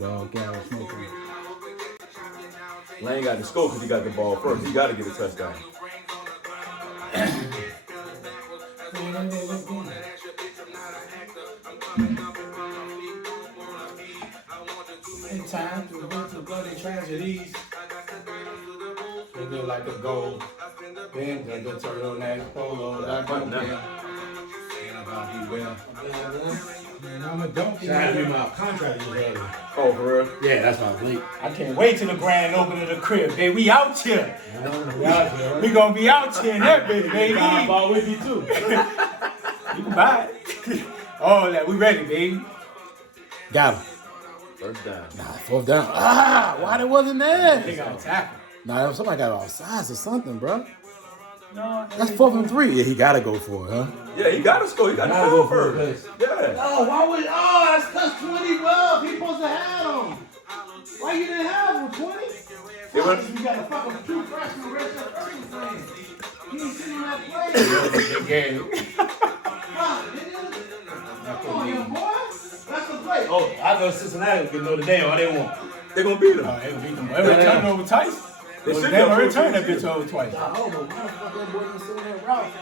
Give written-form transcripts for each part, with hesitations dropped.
dog. Get out smoking. Lane got the score because he got the ball first. He got to get a touchdown. In time to go through bloody tragedies. They look like a gold. Then the turtleneck polo. That don't care. I'm a donkey. Should have my contract earlier. Oh, for real? Yeah, that's my late. I can't wait till the grand opening of the crib, baby. We out here. We gonna be out here in that bitch, baby. I'll ball with you too. You can buy it. All that. We ready, baby. Got him. First down. Nah, fourth down. Why they wasn't there? They got a tackle. Nah, somebody got offsides or something, bro. No, That's 4th and 3. Yeah, he gotta go for it, huh? Yeah, he got to score. He got to go first. Yeah. Oh, why would? Oh, that's because 20 gloves. He supposed to have them. Why you didn't have them, 20? It was, You got a fucking true freshman red shirt first playing. He ain't sitting on that play. Game. Come on, young boy. That's the play. Oh, I know Cincinnati can know the day all they want. they're going to beat him. They gonna beat them. They returned over twice. They should never have returned that bitch over twice. Oh, but why the fuck that boy didn't sit on that route?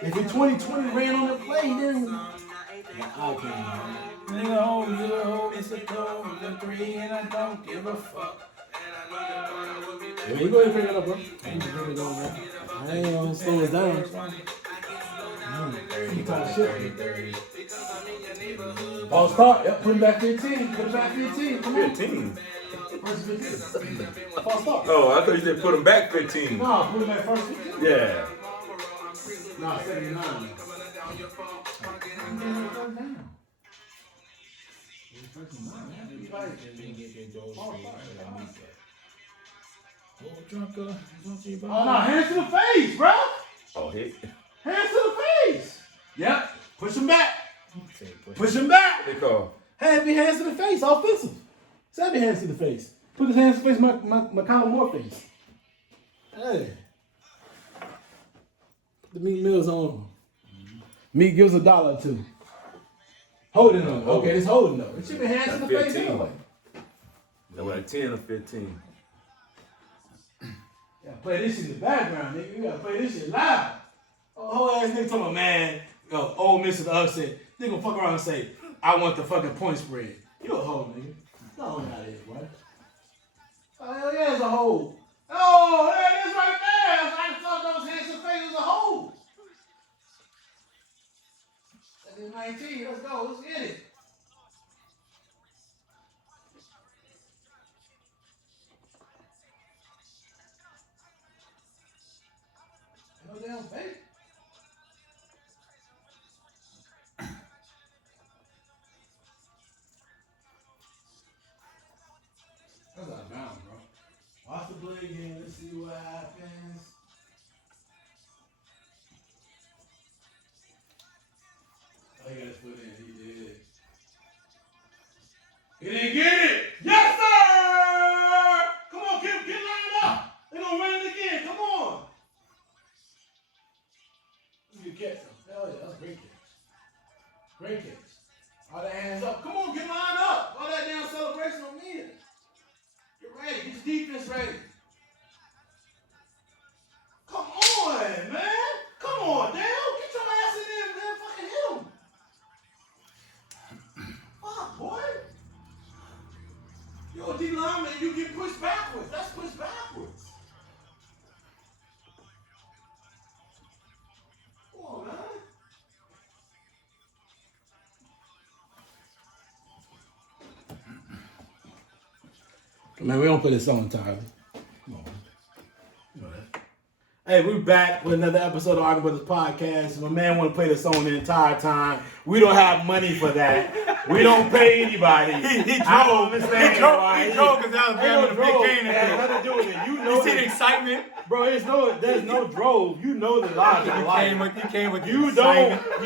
If in 2020 ran on the play, then Nigga, hold it's a goal, it's a 3, and I don't give a fuck. yeah, you go ahead and bring it up, bro. I ain't gonna slow it down. You talking shit. Ball start. Yep, put him back 15. Put him back 15. Come on. 15. First 15. Ball start. Oh, I thought you said put him back 15. No, put him back first 15. Yeah. No, 79. Oh, no, hands to the face, bro. Oh, hit. Hands to the face. Yep. Push him back. Push him back. They call. Heavy hands to the face, offensive. Heavy hands to the face. Put his hands to the face, my Colin Moore face. Hey. Put the Meat Mills on. Meat gives $1 or $2. Holding them. Okay, it's holding them. It should be hands to the face 15. anyway. They're like 10 or 15. Yeah, play this shit in the background, nigga. You gotta play this shit loud. Oh, whole ass nigga talking about, man, yo, Ole Miss is upset. They gonna fuck around and say, I want the fucking point spread. You a hoe, nigga. No, not it, boy. Oh, hell yeah, it's a hole. Oh, there it is right there. I thought those hands and face was a hole. That is 19. Let's go. Let's get it. No damn fake. That's out of bounds, bro. Watch the play again. Let's see what happens. Oh, he got his foot in. He did. He didn't get it. Yes, sir! Come on, get lined up. They're going to run it again. Come on. That's a good catch, though. Hell yeah, that's a great catch. Great catch. All that hands up. Come on, get lined up. All that damn celebration on me. Get ready. Get your defense ready. Come on, man. Come on, Dale. Get your ass in there and fucking hit him. Fuck, boy. You're a D lineman and you get pushed backwards. That's pushed backwards. Come on, man. Man, we don't play this song entirely. Come on. You know that. Hey, we're back with another episode of Arguing Brothers Podcast. My man want to play the song the entire time. We don't have money for that. We don't pay anybody. He drove because that was Ain't the no big drove. game. It has nothing to do with it. You know You see the excitement? Bro, there's no drove. You know the logic of life. You came with You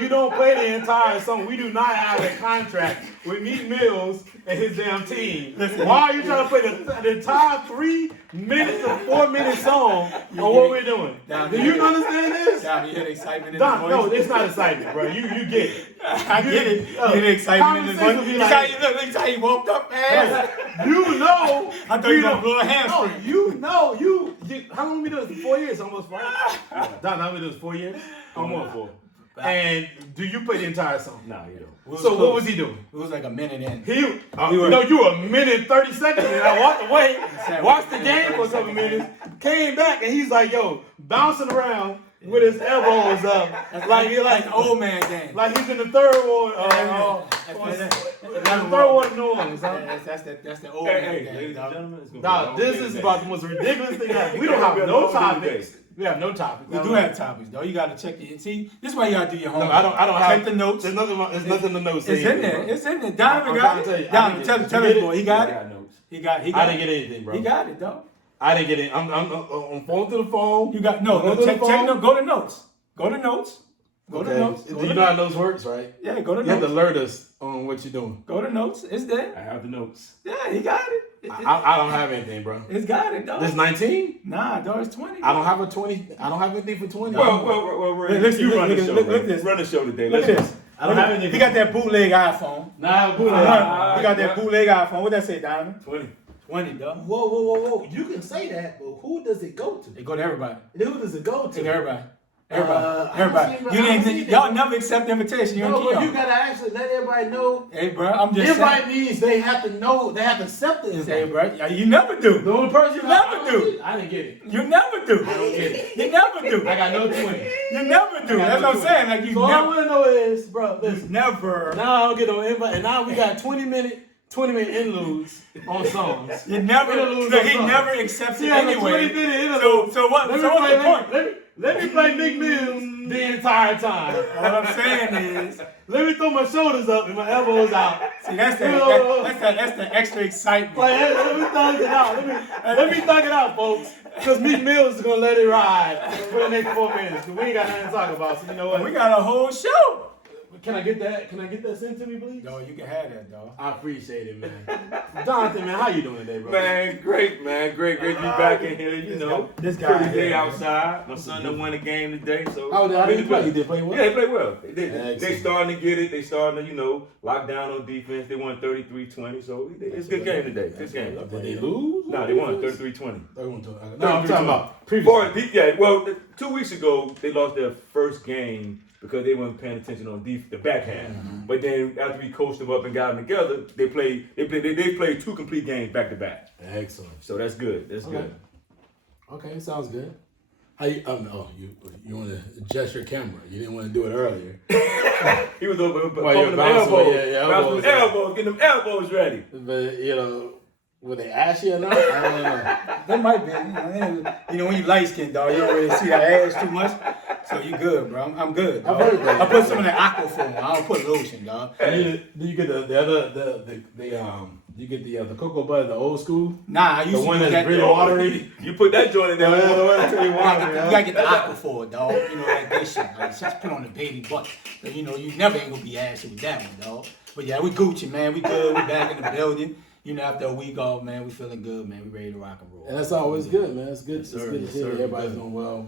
don't play the entire song. We do not have a contract with Meat Mills and his damn team. Why are you trying to play the entire 3 minutes or 4 minute song on what we're doing? Do you understand this? You hear the excitement in Don, his no, voice? it's not excitement, bro. You get it. I get it. Get excitement in his voice. Look how he walked up, man. You know. I thought you were going to blow a hamstring. No, you know. You how long we do this? 4 years, almost 4. Don, how we do this? 4 years? Almost 4. And do you play the entire song? Nah, you don't. So what was he doing? It was like a minute in. You were a minute and 30 seconds, and I walked away, watched the game for a couple minutes, came back, and he's like, yo, bouncing around with his elbows up, like an old man game. like he's in the third ward. The third ward of New Orleans. That's the old Hey, man game. ladies and gentlemen, it's gonna be a Nah, long this day is today. about the most ridiculous thing ever. We don't have no topics. We have no topics. We do have topics, though. You got to check the. See, this is why you got to do your homework. No, I don't have check the notes. There's nothing to notes. It's in there. It's in there. Donovan I'm got trying to tell you, it. I Donovan, didn't tell get his it. boy. He got I it. got notes. He got I didn't get anything, bro. He got it, though. I didn't get it. I'm phone to the phone. You got no. Check no. Go to notes. Go to notes. Go to notes. Do you know how notes works, right? Yeah, go to You have to notes. alert us on what you're doing. Go to notes. It's there. I have the notes. Yeah, he got it. I don't have anything, bro. It's got it, dog. This 19? Nah, dog, it's 20. I don't have a 20. I don't have anything for 20. Well, Ray, Listen, you run the show. look Ray. at this. Run the show today. Look at Let's this. I don't have anything. He got that bootleg iPhone. Nah, He got that bootleg iPhone. What that say, Donovan? 20. 20, dog. Whoa. You can say that, but who does it go to? It go to everybody. Who does it go It go to? to everybody. I don't Everybody. see- I don't see that. Y'all never accept the invitation. You No, don't but keep you gotta actually let everybody know. Hey, bro, I'm just Everybody saying. means they have to know. They have to accept it. Hey, bro, you never do. The only person You never do. I didn't get it. You never do. I don't get it. You never do. I got no 20. You never do. I got That's no what I'm 20. saying. Like, you So all I never. want to know is, bro, listen. Never. Now I don't get no invite, and now we got 20-minute interludes on songs. You never. Interludes Look, on he songs. never accepts it See, I got anyway. 20-minute interludes. So what? So what's the point? Let me play Nick Mills the entire time. What I'm saying is, Let me throw my shoulders up and my elbows out. see, that's the extra excitement. Like, let me thug it out. Let me thug it out, folks. Because Meek Mills is gonna let it ride for the next 4 minutes. Cause we ain't got nothing to talk about. So you know what? We got a whole show. Can I get that? Can I get that sent to me, please? No, you can have that, dog. I appreciate it, man. Jonathan, man, how you doing today, bro? Man, great, man. Great to be back in here. You know, This guy pretty day here, man. outside. My son done won a game today, so. How did he play? He did play well? Yeah, they played well. They Excellent. starting to get it. They starting to, lock down on defense. They won 33-20, so it's a good game today. Good game. Did they lose? No, they won 33-20. No, I'm talking about previous. Yeah, well, 2 weeks ago, they lost their first game because they weren't paying attention on the backhand. Mm-hmm. But then after we coached them up and got them together, they played 2 complete games back to back. Excellent. So that's good. That's good. Okay, sounds good. How you? You want to adjust your camera? You didn't want to do it earlier. He was over While you're pumping them bouncing, elbows, elbows, getting them elbows ready. But were they ashy or not? I don't know. That might be. When you light skinned, dog, you don't really see that ass too much. So you good, bro. I'm good, dog. I've heard that. I put some of that aquaphor. I don't put lotion, dog. Do you get the cocoa butter, the old school? Nah, I used The to one use that's that. really watery? You put that joint in there. The one that's really You watery, gotta get the aquaphor, dog. Like good shit. Like just put on the baby butt. So, you never ain't gonna be ashy with that one, dog. But yeah, we Gucci, man. We good. We back in the building. After a week off, man, we feeling good, man. We ready to rock and roll. And that's always good, man. It's good. Yes, It's sir. good to Yes, hear sir. everybody's doing well.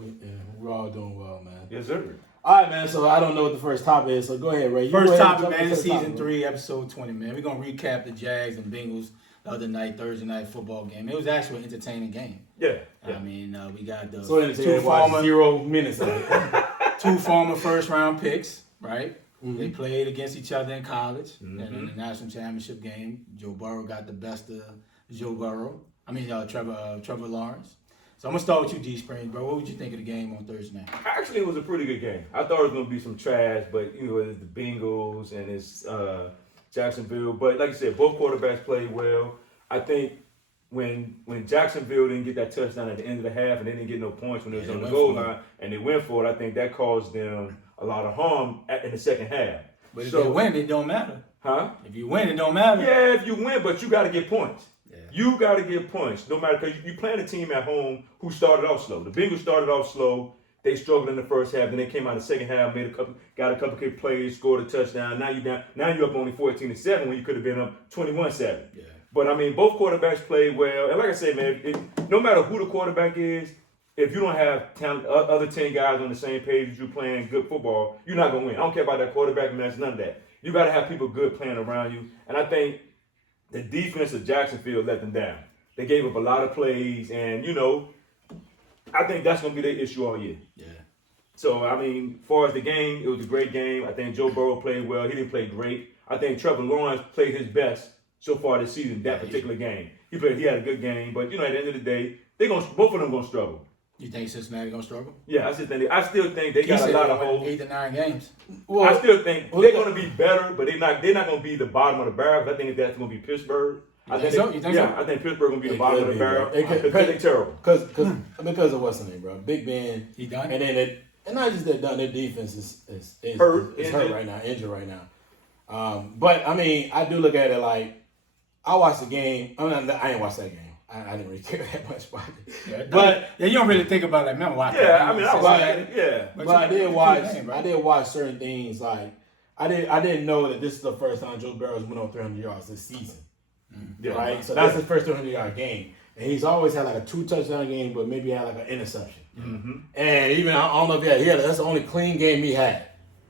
We're all doing well, man. Yes, sir. All right, man. So I don't know what the first topic is. So go ahead, Ray. You First go ahead and topic, jump man, into the season topic, 3, episode 20, man. We're gonna recap the Jags and Bengals the other night, Thursday night football game. It was actually an entertaining game. Yeah. I mean, we got the So two former 0 minutes of it. two former first round picks, right? Mhm. They played against each other in college and in Mhm. the national championship game. Joe Burrow got the best of Trevor Lawrence. So I'm gonna start with you, DSprings, bro. What would you think of the game on Thursday night? Actually, it was a pretty good game. I thought it was going to be some trash, but, it's the Bengals and it's Jacksonville. But like you said, both quarterbacks played well. I think when Jacksonville didn't get that touchdown at the end of the half and they didn't get no points when it was on the goal line and they went for it, I think that caused them a lot of harm in the second half. But if they win, it don't matter. Huh? If you win, it don't matter. Yeah, if you win, but you got to get points. Yeah. You got to get points, no matter, because you playing a team at home who started off slow. The Bengals started off slow. They struggled in the first half. Then they came out the second half, got a couple quick plays, scored a touchdown. Now you're up only 14-7 when you could have been up 21-7. Yeah. But I mean, both quarterbacks played well. And like I said, man, no matter who the quarterback is, if you don't have talent, other 10 guys on the same page as you playing good football, you're not going to win. I don't care about that quarterback match, none of that. You got to have people good playing around you. And I think the defense of Jacksonville let them down. They gave up a lot of plays, and, I think that's going to be their issue all year. Yeah. So, I mean, as far as the game, it was a great game. I think Joe Burrow played well. He didn't play great. I think Trevor Lawrence played his best so far this season, that particular game. He had a good game, but, at the end of the day, both of them going to struggle. You think Cincinnati gonna struggle? Yeah, I still think they got a lot of holes. 8 to 9 games. Well, I still think they're going to be better, but they're not going to be the bottom of the barrel. I think that's going to be Pittsburgh. You think so? I think Pittsburgh going to be the bottom of the barrel because they're terrible. Because of what's the name, bro? Big Ben. He done. And then and not just that done. Their defense is hurt right now, injured right now. But I mean, I do look at it like I watched the game. I didn't watch that game. I didn't really care that much about it. Yeah, but you don't really think about it. Man, watch. Yeah, I mean, I watched it. Yeah, but I did watch. I did watch certain things. Like I didn't know that this is the first time Joe Burrow's went on 300 yards this season. Yeah. Right. So that's his first 300-yard game, and he's always had like a 2-touchdown game, but maybe had like an interception. Mm-hmm. And even I don't know if he had that's the only clean game he had.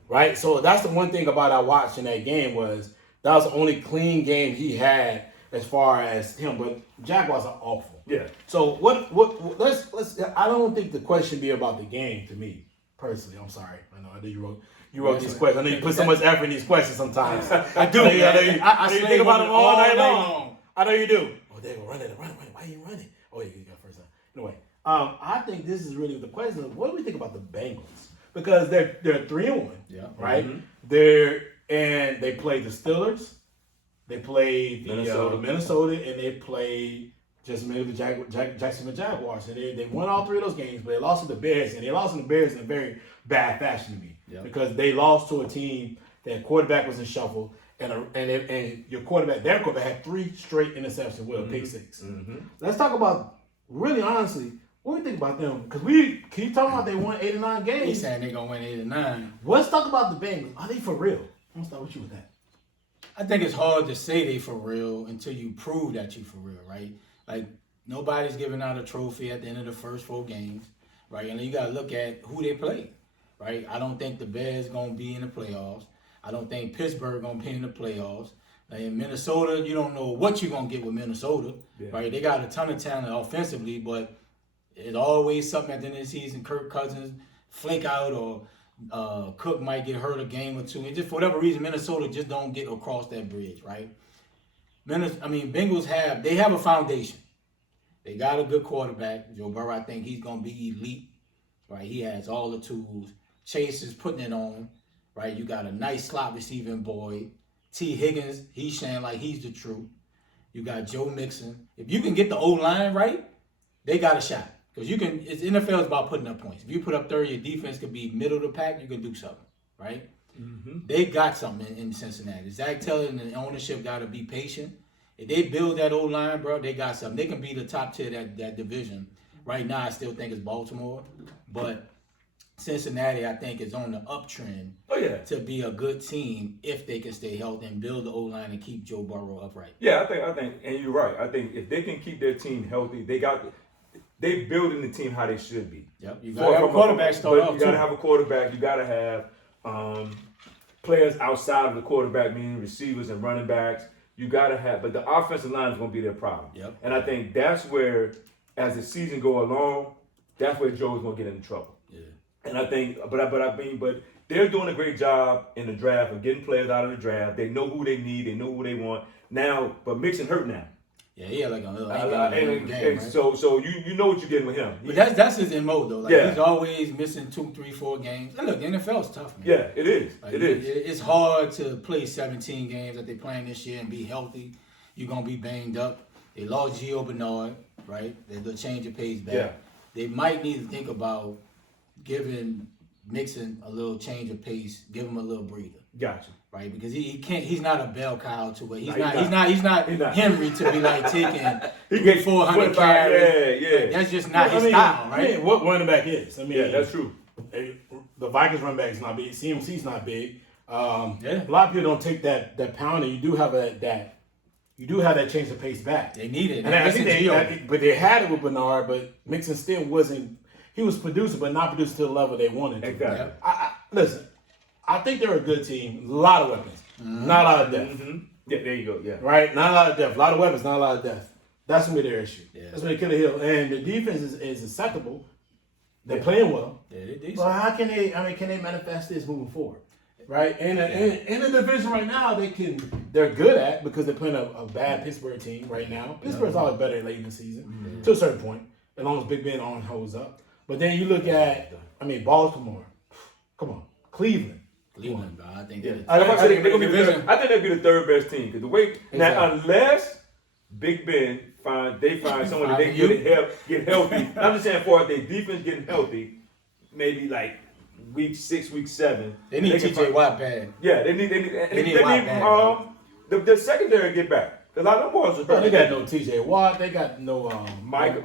Right. So that's the one thing about I watched in that game was that was the only clean game he had. As far as him, but Jaguars are awful. Yeah. So what let's I don't think the question be about the game to me personally. I'm sorry. I know you wrote these questions. I know you put so much effort in these questions sometimes. I do. I think about them all night long. I know you do. Oh, they go run it. Why are you running? Oh, yeah, you got first time. Anyway, I think this is really the question. What do we think about the Bengals? Because they're 3-1. Yeah. Right. Mm-hmm. They played the Steelers. They played Minnesota, and they played just maybe the Jacksonville Jaguars. And they won all 3 of those games, but they lost to the Bears, and they lost to the Bears in a very bad fashion to me. Yep. Because they lost to a team that quarterback was in shuffle, and their quarterback had 3 straight interceptions with a pick 6. Mm-hmm. Let's talk about, really honestly, what do you think about them? Because we keep talking about they won 8 or 9 games. He's saying they're going to win 8 or 9. Let's talk about the Bengals. Are they for real? I'm going to start with you with that. I think it's hard to say they for real until you prove that you for real, right? Like, nobody's giving out a trophy at the end of the first 4 games, right? And then you got to look at who they play, right? I don't think the Bears going to be in the playoffs. I don't think Pittsburgh going to be in the playoffs. In Minnesota, you don't know what you're going to get with Minnesota, right? They got a ton of talent offensively, but it's always something at the end of the season. Kirk Cousins flake out or Cook might get hurt a game or 2. And just for whatever reason, Minnesota just don't get across that bridge, right? Bengals have a foundation. They got a good quarterback. Joe Burrow, I think he's going to be elite, right? He has all the tools. Chase is putting it on, right? You got a nice slot receiving boy. T. Higgins, he's showing like he's the truth. You got Joe Mixon. If you can get the O-line right, they got a shot. Because NFL is about putting up points. If you put up 30, your defense could be middle of the pack, you can do something, right? Mm-hmm. They got something in Cincinnati. Zach Taylor and the ownership got to be patient. If they build that O-line, bro, they got something. They can be the top tier of that division. Right now, I still think it's Baltimore. But Cincinnati, I think, is on the uptrend to be a good team if they can stay healthy and build the O-line and keep Joe Burrow upright. Yeah, I think, and you're right. I think if they can keep their team healthy, they building the team how they should be. Yep. You got to have a quarterback start off, You got to have a quarterback. You got to have players outside of the quarterback, meaning receivers and running backs. You got to have, but the offensive line is going to be their problem. Yep. And I think that's where, as the season go along, that's where Joe's going to get into trouble. Yeah. And I think, but they're doing a great job in the draft of getting players out of the draft. They know who they need. They know who they want. Now, but Mixon hurt now. Yeah, he had like a little game, right? So you know what you're getting with him. But that's his MO though. Like he's always missing 2, 3, 4 games. And look, the NFL is tough, man. Yeah, it is. Like, it is. It's hard to play 17 games that they're playing this year and be healthy. You're gonna be banged up. They lost Gio Bernard, right? They'll change the pace back. Yeah. They might need to think about giving Mixon a little change of pace, give him a little breather. Gotcha. Right, because he can't. He's not a bell cow to it. He's not Henry to be like taking 400 carries. Yeah. That's just not his style, right? What running back is? That's true. The Vikings running back is not big. CMC's not big. A lot of people don't take that pounding. You do have that change of pace back. They need it. And I think but they had it with Bernard, but Mixon still wasn't. he was producing, but not producing to the level they wanted to. Exactly. Listen, I think they're a good team. A lot of weapons, not a lot of depth. Yeah, there you go. Yeah. Right? Not a lot of depth. A lot of weapons, not a lot of depth. That's gonna be their issue. Yeah. That's gonna kill the hill. And the defense is acceptable. They're playing well. Yeah, they decent. But how can they? I mean, can they manifest this moving forward? Right? In the division right now, they're good at because they're playing a bad Pittsburgh team right now. Pittsburgh's always better late in the season to a certain point, as long as Big Ben holds up. But then you look at, Baltimore. Come on, Cleveland. Cleveland, bro. I think they're I think they'd be the third best team because the way now unless Big Ben find someone that they get healthy. I'm just saying for their defense getting healthy, maybe like week 6, week 7. They need TJ Watt bad. Yeah, they need the secondary get back. Because a lot of them boys are Bro, they got no TJ Watt. They got no Micah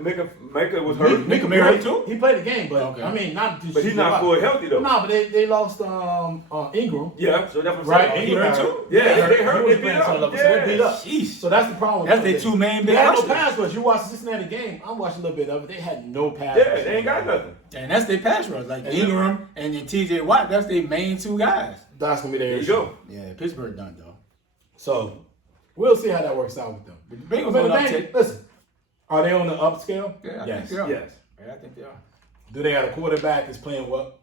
was hurt. Micah hurt too? He played the game, but okay. Not. But he's not fully healthy though. No, but they lost Ingram. Yeah, so that's what I'm Right, saying. he hurt too. Yeah, they hurt. He was They beat playing some up. level, so they beat up. Jeez. So that's the problem. That's their 2 main They big had no rushers. pass rush. You watched the Cincinnati game. I'm watching a little bit of it. They had no pass Yeah, rush. they ain't got nothing. And that's their pass rush. Like Ingram and then TJ Watt, that's their main 2 guys. That's gonna be their There you issue. go. Yeah, Pittsburgh done though. So we'll see how that works out with them. But the Bengals But on the uptick. listen, are they on the upscale? Yeah, I Yes. think they are. Yes. Yeah, I think they are. Do they have a quarterback that's playing what?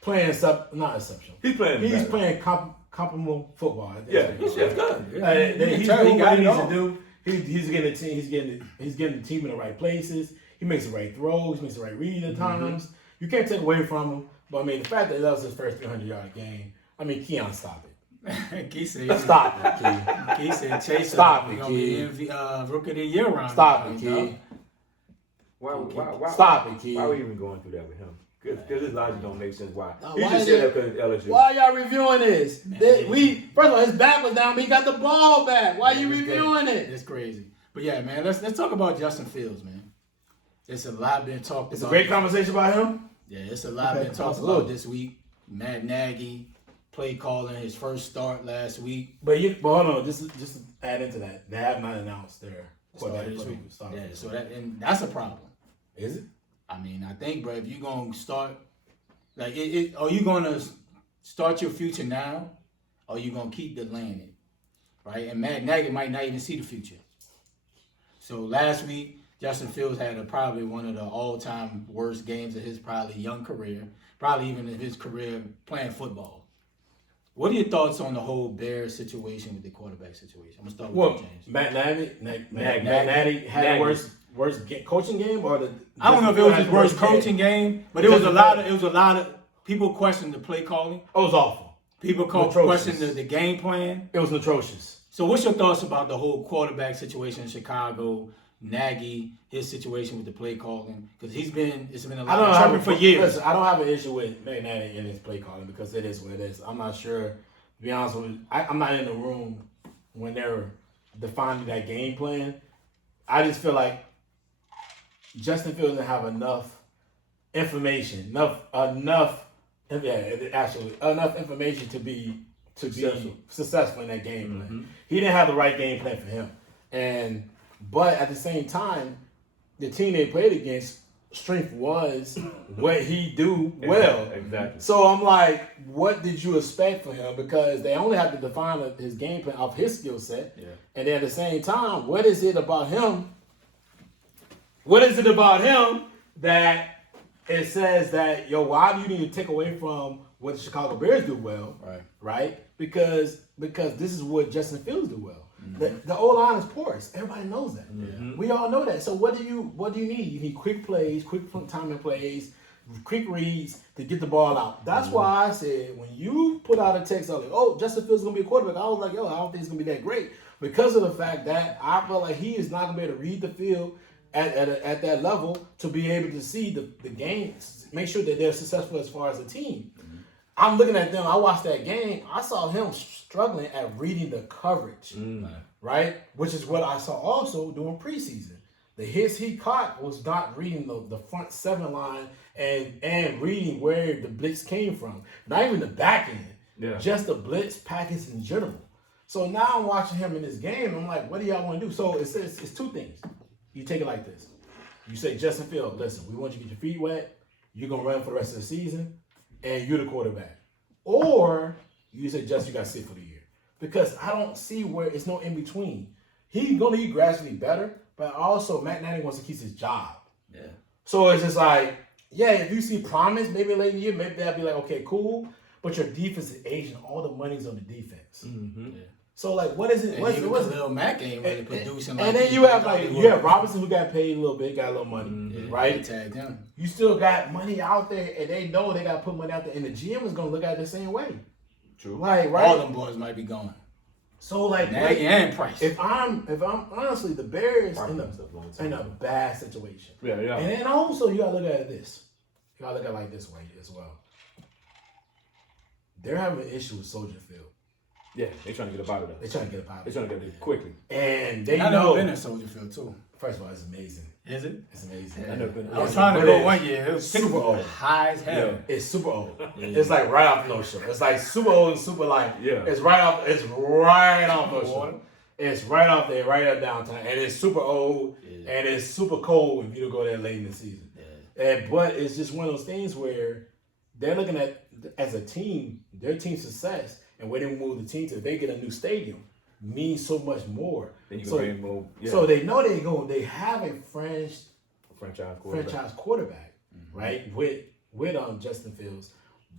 Playing not exceptional. He's playing. He's better. playing comparable football. Yeah, He's good. He's Tell doing he what got he it needs all. to do. He's getting the team. He's getting the team in the right places. He makes the right throws. He makes the right read at times. You can't take away from him. But the fact that was his first 300-yard game. Keon, stop it. Key said, Stop it, Key. Key said, Chase Stop it, gonna kid. be Rookie of the Year round. Stop it, Key. Why? Stop it, Key. Why are we even going through that with him? Because his logic don't make sense. Why? He why just is said it- that because LSU. Why y'all reviewing this? First of all, his back was down, but he got the ball back. Why you reviewing it? It's crazy. But yeah, man, let's talk about Justin Fields, man. It's a lot been talked It's about. a great conversation about him. Yeah, it's a lot Okay, been talked absolutely. about this week. Matt Nagy play calling his first start last week. But hold on, just to add into that, they have not announced their quarterback Started this week. start. Yeah, so that's a problem. Is it? I think, bro, if you're gonna start, like, are you gonna start your future now, or are you gonna keep delaying it, right? And Matt Nagy might not even see the future. So last week, Justin Fields had probably one of the all-time worst games of his probably young career, probably even in his career playing football. What are your thoughts on the whole Bears situation with the quarterback situation? I'm gonna start with you, James. Matt Nagy had a worst coaching game, or I don't know if it was his worst coaching game, but it was a lot of people questioned the play calling. It was awful. People questioned the game plan. It was atrocious. So what's your thoughts about the whole quarterback situation in Chicago, Nagy, his situation with the play calling? Because it's been a lot of trouble for years. Listen, I don't have an issue with Matt Nagy and his play calling because it is what it is. I'm not sure, to be honest with you, I'm not in the room when they're defining that game plan. I just feel like Justin Fields doesn't have enough information, enough information to be successful in that game plan. He didn't have the right game plan for him, but at the same time, the team they played against strength was what he do well. Exactly. So I'm like, what did you expect from him? Because they only have to define his game plan of his skill set, and then at the same time, what is it about him? What is it about him that it says that, why do you need to take away from what the Chicago Bears do well? Right? Because this is what Justin Fields do well. The O-line is porous. Everybody knows that. We all know that. So what do you need? You need quick plays, quick timing plays, quick reads to get the ball out. That's why I said when you put out a text, I was like, Justin Fields is going to be a quarterback. I was like, I don't think it's going to be that great because of the fact that I feel like he is not going to be able to read the field at that level to be able to see the game, make sure that they're successful as far as a team. I'm looking at them. I watched that game. I saw him struggling at reading the coverage, right? Which is what I saw also during preseason. The hits he caught was not reading the front seven line and reading where the blitz came from. Not even the back end, just the blitz package in general. So now I'm watching him in this game. I'm like, what do y'all want to do? So it's two things. You take it like this. You say, Justin Fields, listen, we want you to get your feet wet. you're going to run for the rest of the season, and you're the quarterback. Or you say, just you got to sit for the year. Because I don't see where it's no in between. He's going to get gradually better, but also Matt Nagy wants to keep his job. Yeah. So it's just like, yeah, if you see promise, maybe late in the year, maybe that'll be like, okay, cool. But your defense is aging. All the money's on the defense. Mm-hmm. Yeah. So like, what is it? And What's even it? Khalil Mack ain't really producing. And then you have Robinson who got paid a little bit, got a little money, right? They tagged him. You still got money out there, and they know they got to put money out there, and the GM is gonna look at it the same way. True. Like, right? All them boys might be gone. So like, Nagy and Price. if I'm honestly, the Bears in in a bad situation. Yeah. And then also you gotta look at it this. You gotta look at it like this way as well. They're having an issue with Soldier Field. Yeah, they're trying to get up out of They're that. trying to get up out They're of trying to get it quickly. And they I know. never been in Soldier Field too. First of all, it's amazing. Is it? It's amazing. I never been. I was trying to go one year. It was Super old. high as hell. Yeah. It's super old. It's like right off North Shore. It's like super old and super like. Yeah. It's right off North Shore. It's right off there, right up downtown, and it's super old and it's super cold if you go there late in the season. Yeah. But it's just one of those things where they're looking at as a team, their team success, and where they move the team to, if they get a new stadium, means so much more. Then you can bring more. Yeah. So they know they have a franchise quarterback, right? With Justin Fields,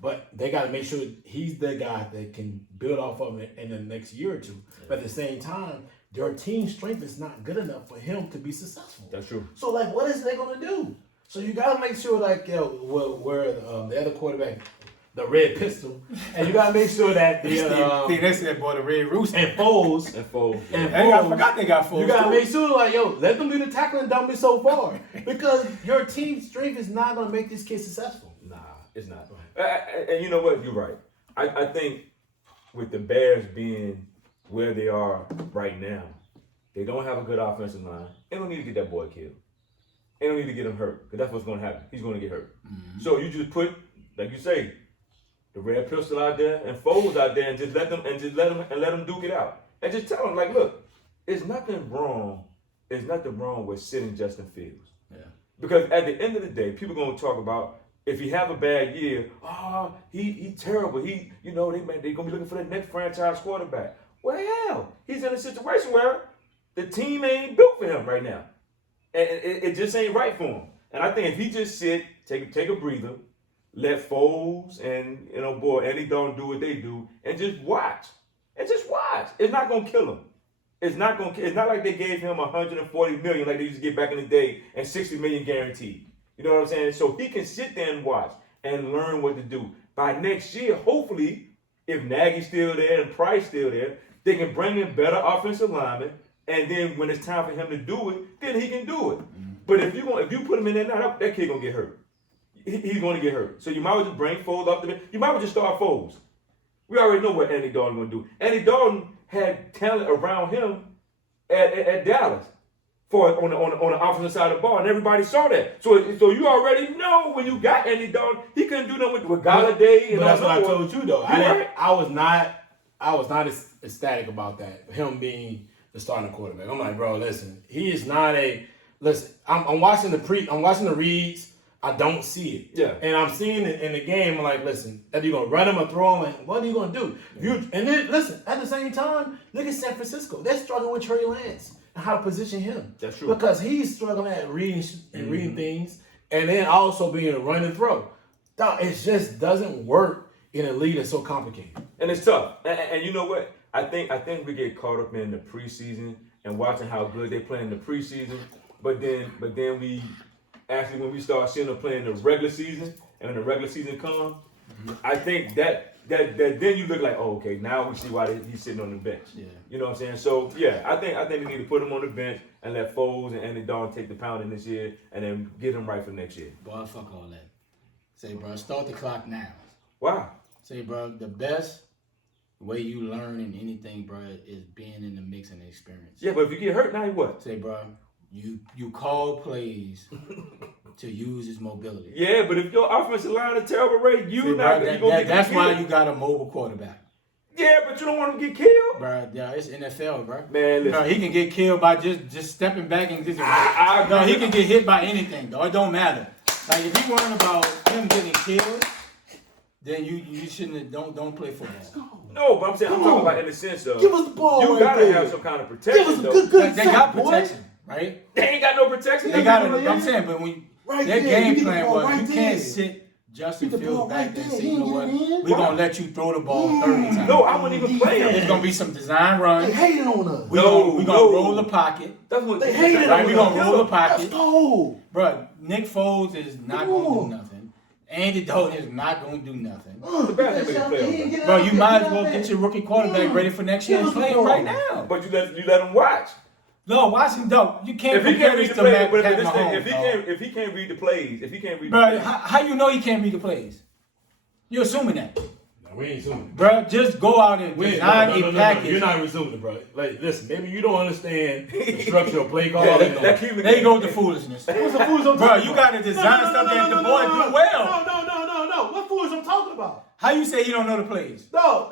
but they got to make sure he's the guy that can build off of it in the next year or two. But at the same time, their team strength is not good enough for him to be successful. That's true. So like, what is they gonna do? So you got to make sure like where the other quarterback, the red pistol, and you got to make sure that they said, boy, the Red Rooster. and Foles. I forgot they got Foles. You gotta make sure, like, let them do the tackling, don't be so far. Because your team's strength is not gonna make this kid successful. Nah, it's not. And you know what? You're right. I think with the Bears being where they are right now, they don't have a good offensive line. They don't need to get that boy killed. They don't need to get him hurt, because that's what's gonna happen. He's gonna get hurt. Mm-hmm. So you just put, like you say, the red pistol out there and Foles out there, and just let them duke it out, and just tell them, like, look, there's nothing wrong. There's nothing wrong with sitting Justin Fields. Yeah. Because at the end of the day, people gonna talk about if he have a bad year. He terrible. They gonna be looking for the next franchise quarterback. Well, hell, he's in a situation where the team ain't built for him right now, and it just ain't right for him. And I think if he just sit, take a breather, let Foles and Andy Dalton do what they do, and just watch. It's not gonna kill him. It's not like they gave him $140 million like they used to get back in the day, and $60 million guaranteed. You know what I'm saying? So he can sit there and watch and learn what to do. By next year, hopefully, if Nagy's still there and Price still there, they can bring in better offensive linemen, and then when it's time for him to do it, then he can do it. Mm-hmm. But if you put him in there now, that kid gonna get hurt. He's going to get hurt. So you might as well just bring Foles up there. You might as well just start Foles. We already know what Andy Dalton going to do. Andy Dalton had talent around him at Dallas on the offensive side of the ball, and everybody saw that. So you already know when you got Andy Dalton, he couldn't do nothing with Galladay. But that's what I told you though. I was not ecstatic about that. Him being the starting quarterback. I'm like, bro, listen, he is not a. Listen, I'm watching the reads. I don't see it. Yeah. And I'm seeing it in the game. I'm like, listen, are you going to run him or throw him? Like, what are you going to do? And then, listen, at the same time, look at San Francisco. They're struggling with Trey Lance and how to position him. That's true. Because he's struggling at reading things, and then also being a run and throw. It just doesn't work in a league that's so complicated. And it's tough. And you know what? I think we get caught up in the preseason and watching how good they play in the preseason. But then we... Actually, when we start seeing them playing the regular season, and when the regular season comes, I think that then you look like, oh, okay, now we see why he's sitting on the bench. Yeah. You know what I'm saying? So yeah, I think they need to put him on the bench and let Foles and Andy Dalton take the pounding this year, and then get him right for next year. Boy, fuck all that. Say, bro, start the clock now. Wow. Say, bro, the best way you learn in anything, bro, is being in the mix and the experience. Yeah, but if you get hurt, now what? Say, bro. You call plays to use his mobility. Yeah, but if your offensive line is terrible, Ray, that's why you got a mobile quarterback. Yeah, but you don't want him to get killed. Bro, yeah, it's NFL, bro. Man, listen. He can get killed by just stepping back and just. He can get hit by anything, though. It don't matter. Like if you worrying about him getting killed, then you shouldn't don't play football. No, but I'm saying I'm talking about in the sense of give us the ball. you right gotta there. have some kind of protection. Give us a though. good They got sack, protection, boy. right? They ain't got no protection. They got it. I'm saying, but when Right their there, you game get the plan ball was right you there. can't sit Justin Get the Fields ball back right there and there. say, you know what, He ain't getting in. we're gonna let you throw the ball 30 times. No, I wouldn't even play him. It's gonna be some design runs. They hating on us. We're gonna roll the pocket. That's what They hated Right, on we're us. gonna roll the Let's pocket. go. Bro, Nick Foles is not Come gonna do on. nothing. Andy Dalton is not gonna do nothing. The bad thing is play him. Bro, you might as well get your rookie quarterback ready for next year and play him right now. But you let him watch. No, Washington, dog. You can't If he compare can't read this the to plays, but Pat if Mahomes, he can't read the plays, if he can't read the Bro, plays, how you know he can't read the plays? You're assuming that. No, we ain't assuming. Bro, just go out and design a package. You're not resuming, bro. Like, listen, maybe you don't understand the structure of play call. There you go with the foolishness. What's the fools I'm Bro, talking you about? got to design stuff that the boy do well. No. What fools I'm talking about? How you say he don't know the plays? No.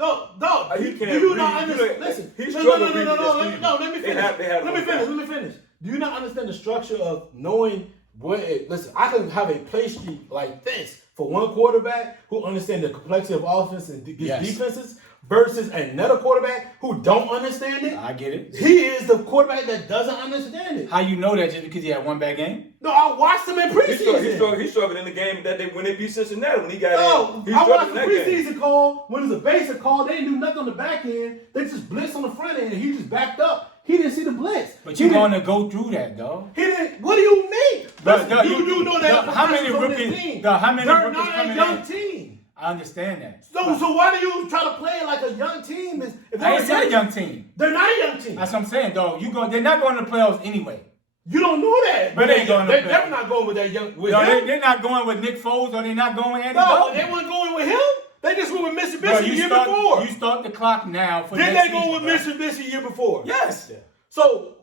He Do can't you read. not understand? Listen. He's No. struggling reading Let me They finish. have Let me finish. Do you not understand the structure of knowing what? Listen, I can have a play sheet like this for one quarterback who understands the complexity of offense and defenses versus another quarterback who don't understand it. I get it. He is the quarterback that doesn't understand it. How you know that just because he had one bad game? No, I watched him in preseason. He struggled in the game that when they beat Cincinnati when he got No, in. I watched the preseason call. When it was a basic call, they didn't do nothing on the back end. They just blitzed on the front end, and he just backed up. He didn't see the blitz. But you're going to go through that, dog. He didn't. What do you mean? Dog, you do know that. how many rookies? Dog, how many They're rookies not coming a young in? team. I understand that. So why do you try to play it like a young team? If I ain't said a young team. They're not a young team. That's what I'm saying, dog. They're not going to the playoffs anyway. You don't know that. But they ain't going to They're play. never not going with that young. With No, him. they're not going with Nick Foles or they're not going with Andy No, Dalton. they weren't going with him. They just went with Mitsubishi Bro, the year before. You start the clock now for Didn't next they go with season, bro. Mitsubishi the year before? Yes. So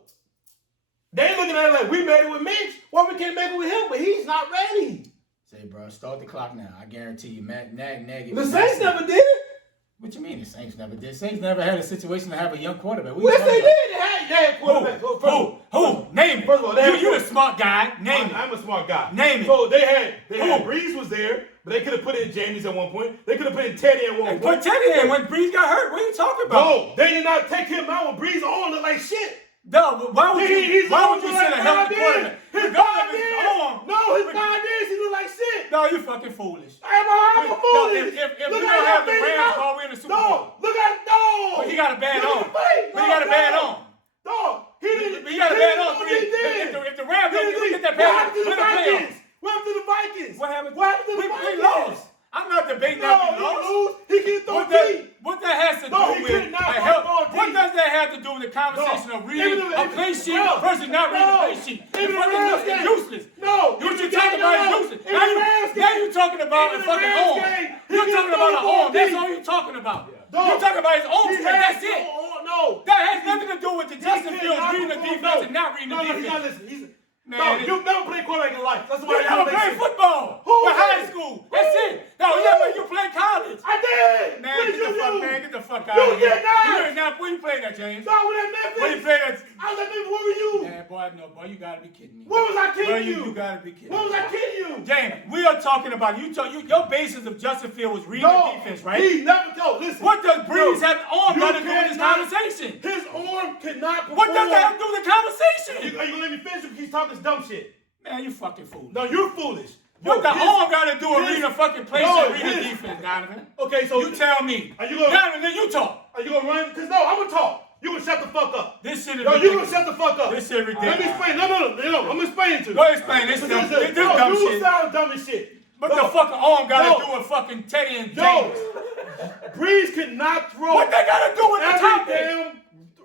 they looking at it like we made it with Mitch. Why we can't make it with him? But he's not ready. Say, bro, start the clock now. I guarantee you, Nag. The Saints never did it. What you mean the Saints never did? Saints never had a situation to have a young quarterback. Yes, they did. They had quarterbacks. Who? Name it. First of all, you a smart guy. Name it. I'm a smart guy. Name it. So they had Breeze was there, but they could have put in James at one point. They could have put in Teddy at one Put point. Teddy in when Breeze got hurt. What are you talking about? No, they did not take him out when Breeze on look like shit. No, why would you send a healthy quarterback? His Regardless of his arm. No, his 5 years, he look like shit. No, you fucking foolish. I'm foolish. If we don't have the Rams ball, we're in the Super Bowl. Look at But he got a bad arm. But he got a bad arm. Dog, he didn't. He got a bad arm. If the Rams don't get that What bad happened to the arm, Vikings? What happened to the Vikings? What happened to the Vikings? We lost. I'm not debating that we lost. lose. He can throw What that has to do he with could not help? ball What deep. does that have to do with the conversation of reading a play sheet versus not reading a play sheet? Even the Rams game. Useless. No. What you talking about is useless. In the Rams game. Now you're talking about a In the fucking Rams arm. game, he You're can talking throw about the an ball arm. That's deep. all you're talking about. Dog. You're talking about his arm He strength. has That's it. No. That has nothing to do with the Justin Fields reading the defense and not reading the He's not defense. listening. Man, you've never played quarterback in life. That's You why never played football. Who But high did? school. That's it. No, you played college. I did. Man, What did you do? get the fuck out You of here. did not. You did not. Where you played at, James? No, with that Memphis. Where you played at? I was at Memphis. Where were you? Man, boy, no, boy, you gotta be kidding me. Where was I kidding Bro, you? You gotta be kidding Where was me. I kidding you? James, we are talking about your basis of Justin Field was reading the defense, right? He never told. Listen. What does Breeze have arm you got to do with this cannot- conversation? His arm cannot perform. What does that have to do with the conversation? Are you gonna let me finish? Because he's talking this dumb shit. Man, you fucking fool. No, you're foolish. What the arm got to do with his- reading a fucking place no, and reading his- defense, Donovan? Okay, so You tell me. Are you gonna? Donovan, then you talk. Are you gonna run? Because no, I'm gonna talk. You gonna shut the fuck up. This shit is No, you ridiculous. gonna shut the fuck up. This shit ridiculous. Let me explain. No. I'm explaining to you. Go explain this dumb shit. This dumb you shit. sound dumb as shit. What the fucking arm got No. to do with fucking Teddy and Yo, James? Breeze could not throw What they got to do with the every topic? damn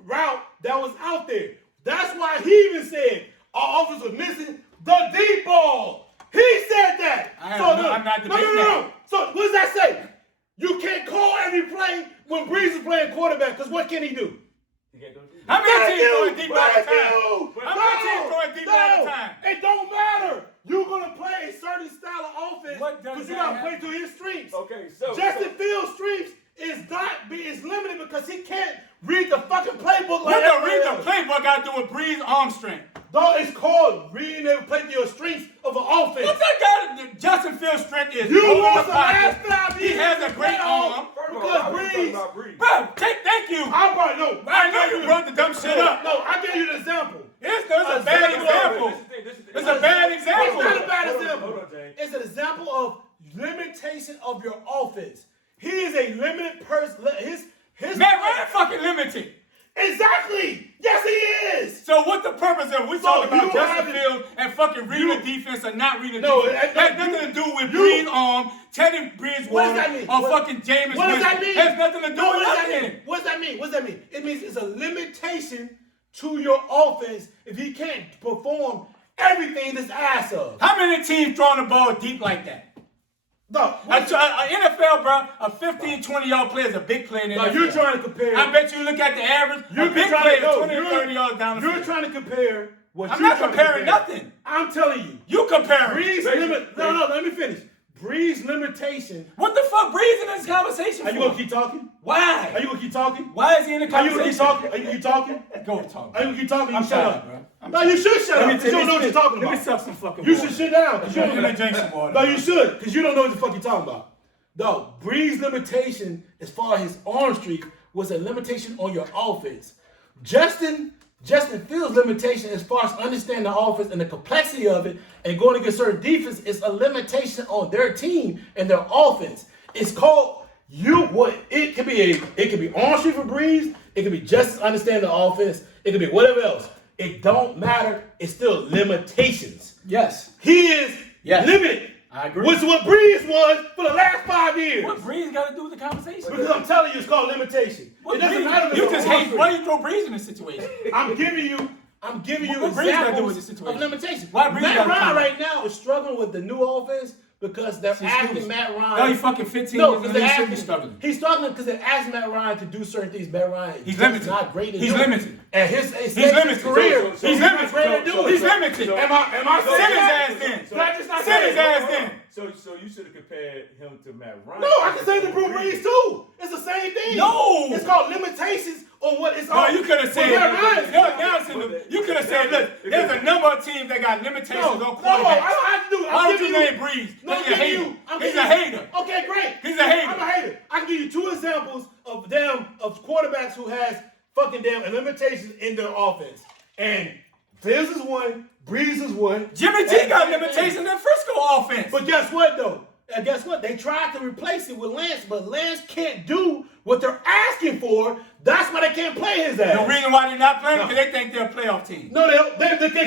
route that was out there. That's why he even said our offense was missing the deep ball. He said that. I'm not debating that. So what does that say? You can't call every play when Breeze is playing quarterback, because what can he do? How many teams throwing deep at a Thank time? you. How many teams throwing deep at a time? It don't matter. You're going to play a certain style of offense What does because you that got to have- play to his strengths. Okay, so Justin Fields' strengths is limited because he can't read the fucking playbook What like the read everybody the else. playbook got to do with Breeze arm strength? Dog, it's called being able to play to your strengths of an offense. What's that guy? Justin Fields' strength is You holding lost the the last pocket. 5 He years. has a great arm. Because Breeze. Bro, thank you. I know you brought the dumb shit up. No, I gave you the example. It's a bad example. It's a bad example. It's not a bad example. Hold on, James. It's an example of limitation of your offense. He is a limited person. His Matt Ryan fucking limited. Exactly. Yes, he is. So what's the purpose of we talking you about Justin Fields and fucking reading the defense or not reading the defense? Has nothing to do with Brees arm, Teddy Bridgewater, or fucking Jameis What does that mean? Has nothing to do with nothing. What does that mean? What does that mean? It means it's a limitation to your offense if he can't perform everything this ass of. How many teams throwing the ball deep like that? No, NFL, bro, a 15, 20-yard player is a big player in the NFL. You're trying to compare. I bet you look at the average, a big player is 20 to 30 yards down the field. You're trying to compare what I'm you're not trying to comparing compare. nothing. I'm telling you. You comparing. Breeze limit. No, let me finish. Breeze limitation. What the fuck Breeze in this conversation Are you for? gonna keep talking? Why? Are you gonna keep talking? Why is he in the Are you conversation? gonna keep talking? Are you gonna keep talking? Go talk. Are you gonna keep talking? I'm You shut tired, up, bro. No, you should shut up because you don't know what you're talking Let me about. suck some fucking You water. should sit down because you don't know. Let me drink some water. No, you should because you don't know what the fuck you're talking about. No, Breeze limitation as far as his arm streak was a limitation on your offense. Justin Fields' limitation as far as understanding the offense and the complexity of it and going against certain defense is a limitation on their team and their offense. It's called it could be arm streak for Breeze, it could be just understanding the offense, it could be whatever else. It don't matter. It's still limitations. Yes. He is limited. I agree. Which is what Breeze was for the last 5 years. What Breeze got to do with the conversation? Because I'm telling you, it's called limitation. What It doesn't Breeze- matter. If You it's just an arm hate. streak. Why you throw Breeze in this situation? I'm giving you What Breeze gotta do with this examples situation? of limitations. Why Breeze Matt gotta Ryan come? right now is struggling with the new offense because they're asking Matt Ryan. No, he fucking 15 No, years because and they're he should be asking. struggling. He's struggling because they're asking Matt Ryan to do certain things. Matt Ryan He's is limited. not great at He's doing. limited. And his limited. career. He's limited. He's limited. Am I Send his ass in. Did I just not Send say his it? ass in. So you should have compared him to Matt Ryan. No, I can say the Drew Brees too. It's the same thing. No. It's called limitations on what it's No, on. you could have said. Matt Ryan. You could have said, look, there's a number of teams that got limitations on I don't quarterbacks. have to do it. Why don't you name Breeze? No, He's a hater. He's a hater. Okay, great. He's a hater. I'm a hater. I can give you 2 examples of quarterbacks who has fucking limitations in their offense. And Fields is one, Breeze is one. Jimmy G got limitations in Frisco offense. But guess what though? Guess what? They tried to replace it with Lance, but Lance can't do what they're asking for. That's why they can't play his ass. The reason why they're not playing because they think they're a playoff team. No, they think they're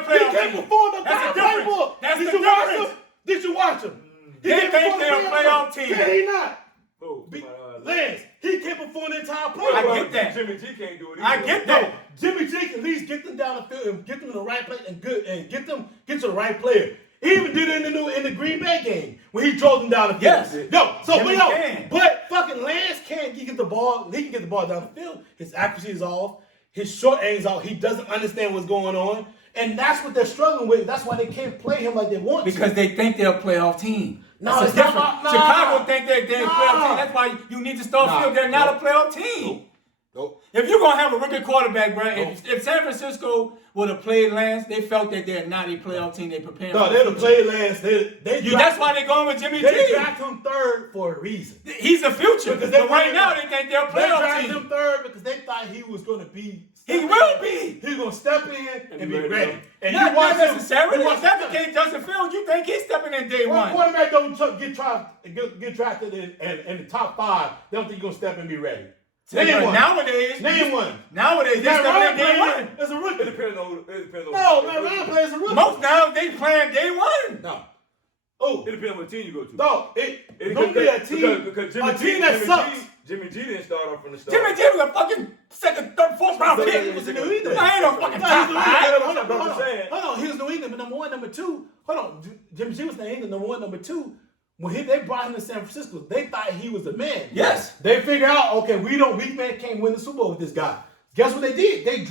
a playoff They can't team. perform the That's the entire difference. playbook. That's Did the you watch difference. him? Did you watch him? They think they're a playoff team. Yeah, he not. Who? Lance, he can't perform the entire I playbook. get that. Jimmy G can't do it. I either. get No, that. Jimmy G can at least get them down the field and get them in the right place and get to the right player. He even did it in the Green Bay game when he drove them down the field. Yes. Jimmy Yo, can. but fucking Lance can't get the ball. He can get the ball down the field. His accuracy is off. His short aim's off. He doesn't understand what's going on, and that's what they're struggling with. That's why they can't play him like they want to. Because they think they're a playoff team. No, That's it's different. not. No. Chicago think they're a playoff No. team. That's why you need to start No. feeling they're not a playoff team. Nope. If you're going to have a rookie quarterback, bro, if San Francisco would have played Lance, they felt that they're not a playoff team. They prepared No, for they'd the have future. played Lance. That's why they're going with Jimmy They G. drafted him third for a reason. He's the future. Because But right now, they think they're a They playoff drafted team. him third because they thought he was going to be. He will be. He's going to step in and be ready. And Not you watch him. necessarily. You watch If that's him. the case, Justin Fields, you think he's stepping in day one. Quarterback don't get drafted in the top 5. They don't think you're going to step in and be ready. Name one. Nowadays, Matt they're stepping Ryan in day one. playing as a rookie. It depends on. No, Matt Ryan plays as a rookie. Most now they playing day one. No. Oh. It depends on what team you go to. No, it don't be a team. Because A team that sucks. Jimmy G didn't start off from the start. Jimmy G was a fucking second, third, fourth round pick. He was in New England. I ain't no fucking No, top he was five. New England. Hold I'm saying. on. He was New England, but number 1, number 2. Hold on. Jimmy G was New England, number 1, number 2. When they brought him to San Francisco, they thought he was the man. Yes. They figured out, okay, we can't win the Super Bowl with this guy. Guess what they did? They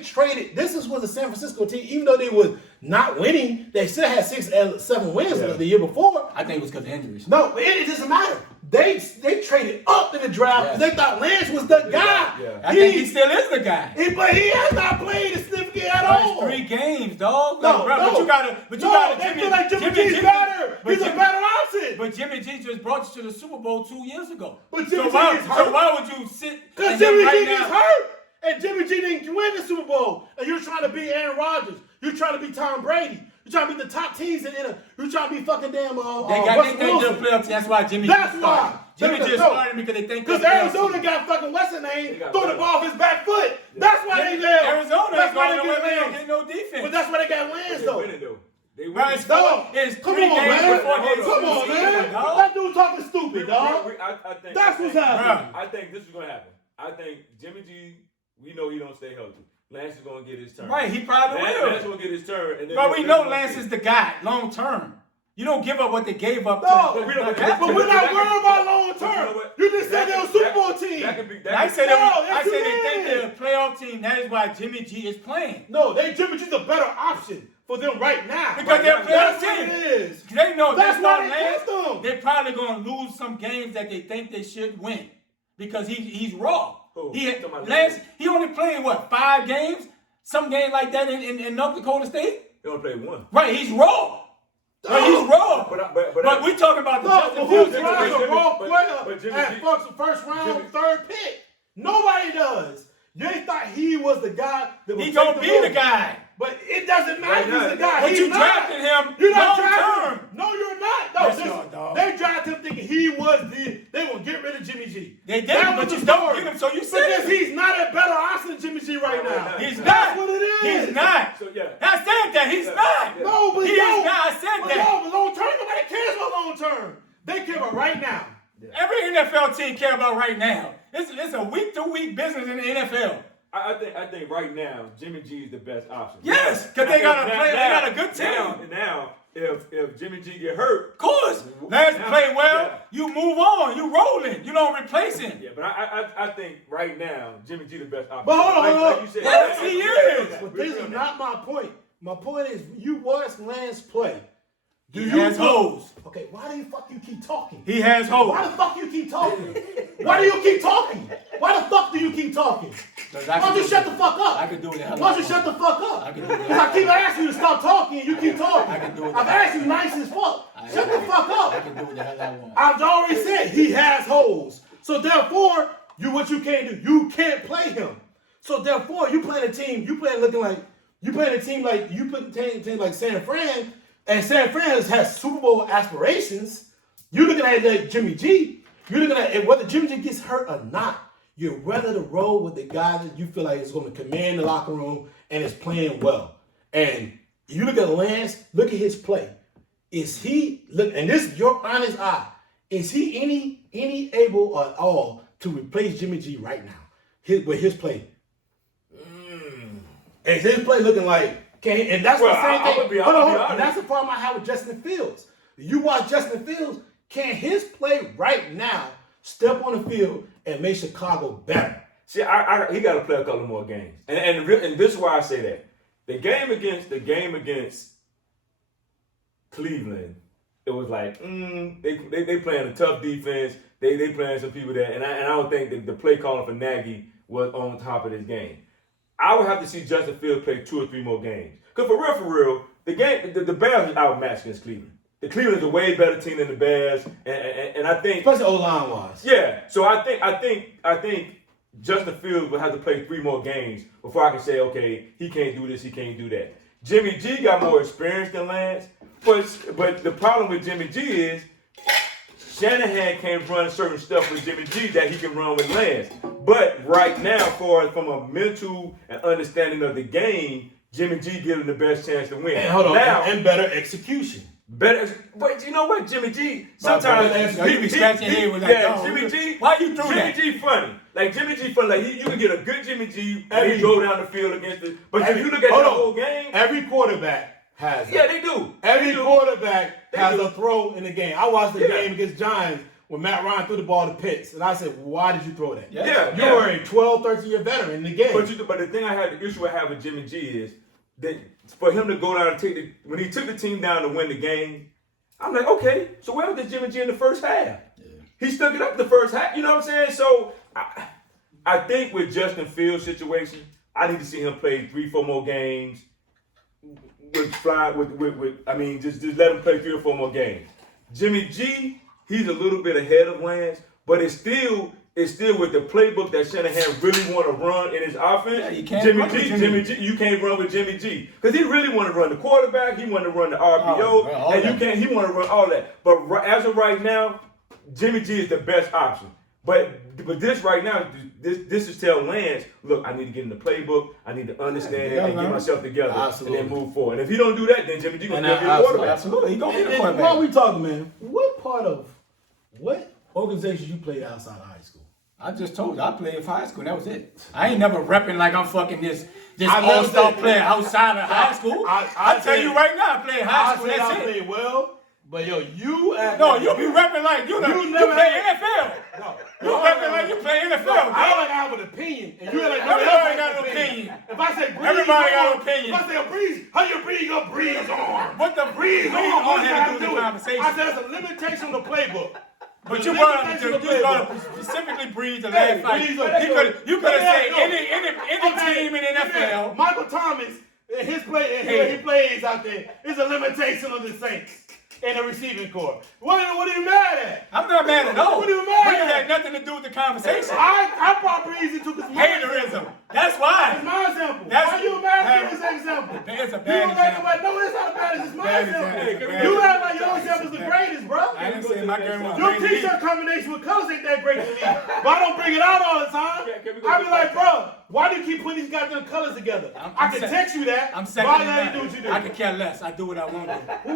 traded. This was a San Francisco team, even though they was not winning, they still had 6, 7 wins the year before. I think it was because of injuries. No, it doesn't matter. They traded up in the draft because they thought Lance was the guy. Yeah. I think he still is the guy. But he has not played a significant at all. 3 games, dog. No, bro, no. But you gotta. They feel like Jimmy G's better. He's a better option. But Jimmy G just brought you to the Super Bowl 2 years ago. But Jimmy G is hurt. So why would you sit? Because Jimmy G gets hurt. And Jimmy G didn't win the Super Bowl. And you're trying to be Aaron Rodgers. You're trying to be Tom Brady. You're trying to be the top teams in it. You're trying to be fucking damn They Russell Wilson. the playoffs. That's why Jimmy. That's why. Jimmy just started because they think. Because Arizona got fucking what's his name throw the ball off his back foot. That's why they live. Arizona. That's why they don't get no defense. But that's why they got wins though. They win. Right, Come on, man. Come on, man. That dude talking stupid, dog. I think That's what's happening. I think this is gonna happen. I think Jimmy G, we know he don't stay healthy. Lance is gonna get his turn. Right, he probably will. Lance gonna get his turn. And then but we know Lance is the guy long term. You don't give up what they gave up. No, to but we're not worried about long term. You just said they're a Super Bowl team. I said they think they're a playoff team. That is why Jimmy G is playing. No, Jimmy G's a better option for them right now. Because they're a playoff team. It is. They know That's why Lance, they them. they're probably going to lose some games that they think they should win because he's raw. Lance, he only played, 5 games? Some game like that in North Dakota State? He only played 1. Right, he's raw. But he's raw. But we talking about the Justin who Fields drives a situation. raw player at first round, third pick? Nobody does. They thought he was the guy that was He gonna be the guy. But it doesn't matter who's the guy. But He's you not. drafted him You're not long drafting term. him. No, you're not. No, Yes, you are, dog. they drafted him thinking he was they gonna get rid of Jimmy G. They did, That but was you the don't story. get him, so you said Because he's not a better option than Jimmy G right now. He's That's not. what it is. He's not. So, yeah. I said that. He's not. No, but he is not. I said that. No, but long term, nobody cares about long term. They care about right now. Every NFL team care about right now. It's a week-to-week business in the NFL. I think right now Jimmy G is the best option. Yes, because they got a good team. Now, if Jimmy G get hurt, of course, Lance play well. You move on. You rolling. You don't replace him. Yeah, but I think right now Jimmy G the best option. But hold on. Like you said, yes, he is. But this is not my point. My point is, you watch Lance play. He has holes. Okay, why the fuck you keep talking? He has holes. Why the fuck you keep talking? Why do you keep talking? Why the fuck do you keep talking? Why don't you shut the fuck up? I can do it. Why don't you shut the fuck up? I can do Because it. I keep asking you to stop talking and you keep talking. I can do it. I've asked you nice as fuck. Shut the fuck I up. can do what the hell I want. I've already said he has holes. So therefore, what you can't do, you can't play him. So therefore, you playing a team like San Fran, and San Fran has Super Bowl aspirations. You're looking at that Jimmy G. You're looking at whether Jimmy G gets hurt or not. You're rather to roll with the guy that you feel like is going to command the locker room and is playing well. And you look at Lance, look at his play. Is he and this is your honest eye? Is he any able at all to replace Jimmy G right now with his play? Is his play looking like? And that's the same thing. Hold on. And that's the problem I have with Justin Fields. You watch Justin Fields. Can his play right now step on the field and make Chicago better? See, he got to play a couple more games, and this is why I say that the game against Cleveland, it was like they playing a tough defense. They playing some people there, and I don't think that the play calling for Nagy was on top of this game. I would have to see Justin Fields play 2 or 3 more games. Because for real, the Bears are outmatched against Cleveland. The Cleveland is a way better team than the Bears, and I think, especially O-line wise. Yeah, so I think Justin Fields will have to play 3 more games before I can say, okay, he can't do this, he can't do that. Jimmy G got more experience than Lance, but the problem with Jimmy G is Shanahan can't run certain stuff with Jimmy G that he can run with Lance. But right now, from a mental and understanding of the game, Jimmy G gives him the best chance to win. And hold on, now, and better execution. But you know what, Jimmy G? Sometimes you be scratching your head with like, Jimmy G. Why you threw Jimmy that? G funny. Like Jimmy G funny. Like you can get a good Jimmy G and he go down the field against it. But if you look at the whole game, every quarterback has that. Yeah, they do. Every quarterback has a throw in the game. I watched the game against Giants when Matt Ryan threw the ball to Pitts, and I said, why did you throw that? You were a 12, 13-year veteran in the game. But the thing the issue I have with Jimmy G is that for him to go down and when he took the team down to win the game, I'm like, okay, so where was the Jimmy G in the first half? Yeah. he stuck it up the first half. You know what I'm saying? So I think with Justin Fields' situation, I need to see him play 3-4 more games. Just let him play 3 or 4 more games. Jimmy G, he's a little bit ahead of Lance, but it's still with the playbook that Shanahan really want to run in his offense. Yeah, you can't Jimmy G, you can't run with Jimmy G because he really want to run the quarterback. He want to run the RPO, he want to run all that. But as of right now, Jimmy G is the best option. But this right now, this is tell Lance, look, I need to get in the playbook. I need to understand and get myself together and then move forward. And if he don't do that, then Jimmy G gonna be a quarterback. Absolutely, he gonna be the quarterback. While we talking, man, what organizations you played outside of high school? I just told you, I played in high school, and that was it. I ain't never repping like I'm fucking this I never all-star said- player outside of high school. I tell you right now, I played high school, I that's it. played well, but yo, you act No, like you be repping like you never play had- NFL. No, You repping like you play NFL. I like I have an opinion, and you act like Everybody got an opinion. If I say breeze, Everybody got an opinion. If I say a breeze, how you breeze your breeze on? What the Breeze on? on What had does to do that with the conversation? I said it's a limitation on the playbook. But The you brought limitation to of the playbook. specifically breathe the Hey, last fight. breeze You could have said no. any team in the NFL. Michael Thomas, his play, he plays out there, is a limitation of the Saints and the receiving corps. What are you mad at? I'm not mad at all. What are you mad Breeze at? had nothing to do with the conversation. I brought Breeze into this Haterism. That's why. It's my example. That's- Why you mad at this example? It's a You bad don't make example. about, no, it's not bad. It's my Bad example. example. You act like your example is the greatest, bro. I didn't say my game was Your great. t-shirt combination with colors ain't that great to me. But I don't bring it out all the time. Can we go I to be the like, bro, why do you keep putting these goddamn colors together? I can text you that. I'm Why second. you let you do what you do? I can care less. I do what I want to do.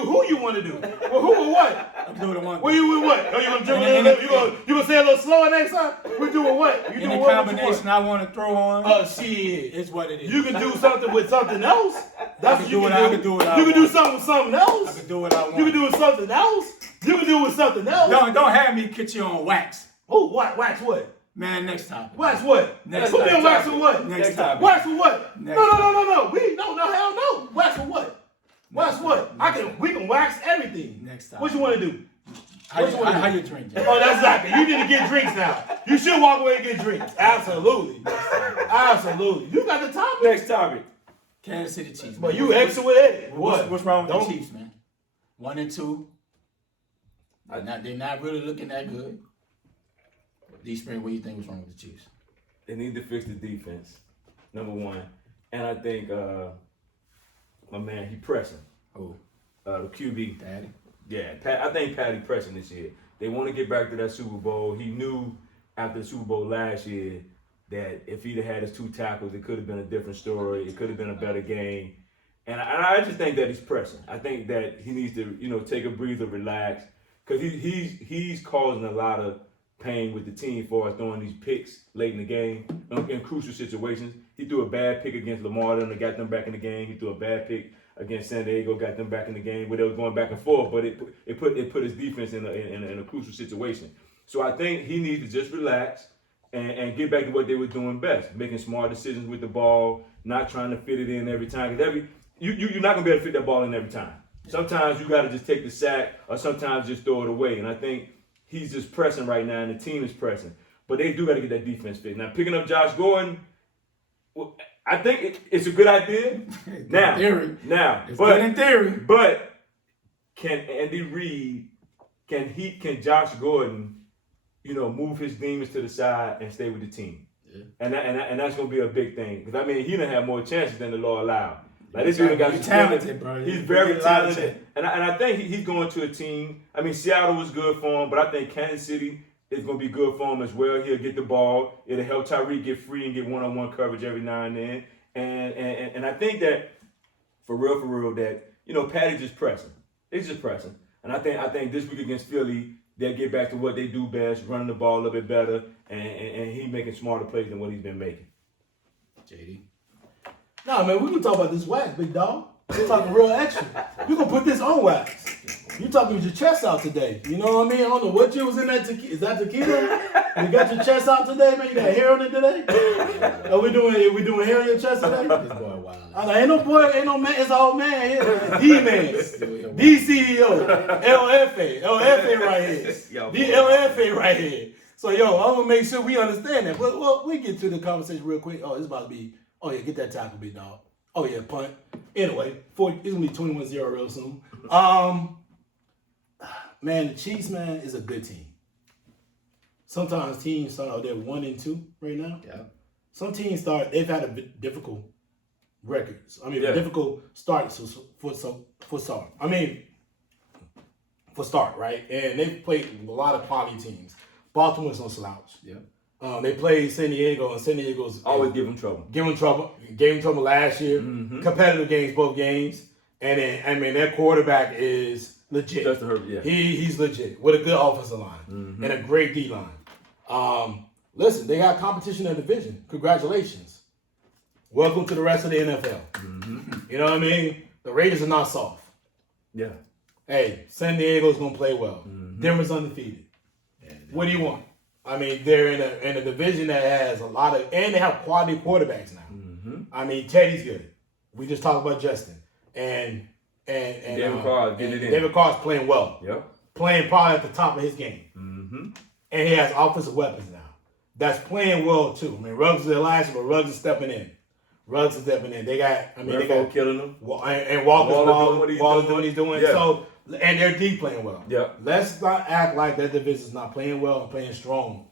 Who you want to do? Well, who or what? I do what I want Well, to do. you with what? Oh, you gonna dribble a little? You gonna say a little slower next time? We doing what? You Any doing what? combination I want to throw on, Shit. is what it is. You can do something with something else. That's what you can do. I can do what I You can do want. something with something else. I can do what I want. You can do with something else. You can do with something else. Don't have me get you on wax. Oh, what? Wax what? Man, next time. Wax what? Next Put me time. on wax for what? Next time. Wax for what? Next No. No, hell no. Wax for what? Wax what? We can wax everything. Next time. What you want to do? How you drink? Oh, that's exactly. You need to get drinks now. You should walk away and get drinks. Absolutely. Absolutely. You got the topic. Next topic. Kansas City Chiefs. But man. you exit with it. What's wrong with Don't- the Chiefs, man? 1 and 2. They're not really looking that good. DSprings, what do you think was wrong with the Chiefs? They need to fix the defense, number one. And I think my man, he pressing. Who? The QB. Daddy? Yeah, I think Patty pressing this year. They want to get back to that Super Bowl. He knew after the Super Bowl last year that if he'd have had his 2 tackles, it could have been a different story. It could have been a better game. And I just think that he's pressing. I think that he needs to, take a breather, relax, because he's causing a lot of pain with the team for us throwing these picks late in the game in crucial situations. He threw a bad pick against Lamar and got them back in the game. He threw a bad pick against San Diego, got them back in the game where they were going back and forth, but it put his defense in a crucial situation. So I think he needs to just relax and get back to what they were doing best, making smart decisions with the ball, not trying to fit it in every time. Because you're not gonna be able to fit that ball in every time. Sometimes you got to just take the sack, or sometimes just throw it away. And I think he's just pressing right now, and the team is pressing. But they do got to get that defense fit. Now picking up Josh Gordon, well, I think it's a good idea. Now, It's good in theory. But can Andy Reid, can Josh Gordon, move his demons to the side and stay with the team? Yeah. And that's gonna be a big thing. Because he done have more chances than the law allowed. Like this dude got talented, bro. He's very talented, and I think he's going to a team. Seattle was good for him, but I think Kansas City is going to be good for him as well. He'll get the ball. It'll help Tyreek get free and get one-on-one coverage every now and then. And I think that for real, that Patty's just pressing. It's just pressing, and I think this week against Philly, they'll get back to what they do best, running the ball a little bit better, and he making smarter plays than what he's been making. JD. Nah, man, we can talk about this wax, big dog. We're talking real action. You gonna put this on wax. You talking with your chest out today. You know what I mean? I don't know what you was in that tequila. Is that tequila? You got your chest out today, man? You got hair on it today? Are we doing hair on your chest today? This boy wild. I know, ain't no boy, ain't no man, it's all man here. D-man. D-CEO. LFA right here. D-LFA right here. So, yo, I'm going to make sure we understand that. But well, we get to the conversation real quick. Oh, it's about to be, oh, yeah, get that tackle, big dog. Oh, yeah, punt. Anyway, it's going to be 21-0 real soon. Man, the Chiefs, man, is a good team. Sometimes teams start out there 1-2 right now. Yeah. Some teams they've had a bit difficult records. I mean, difficult starts for start. I mean, for start, right? And they've played a lot of quality teams. Baltimore's no slouch. Yeah. They played San Diego, and San Diego's always give them trouble. Gave them trouble last year. Mm-hmm. Competitive games, both games. And then, I mean, their quarterback is legit. Justin Herbert, yeah. He's legit with a good offensive line and a great D line. Listen, they got competition in the division. Congratulations. Welcome to the rest of the NFL. Mm-hmm. You know what I mean? The Raiders are not soft. Yeah. Hey, San Diego's gonna play well. Mm-hmm. Denver's undefeated. Yeah, what do you want? I mean, they're in a division that has a lot of, and they have quality quarterbacks now. Mm-hmm. I mean, Teddy's good. We just talked about Justin and David Carr getting it in. David Carr's playing well. Yep. Playing probably at the top of his game. Mm-hmm. And he has offensive weapons now. That's playing well too. I mean, Ruggs is their last, but Ruggs is stepping in. They got killing them. And Walker's doing what he's doing. Yeah. So, and their D playing well. Yeah. Let's not act like that division's not playing well and playing strong.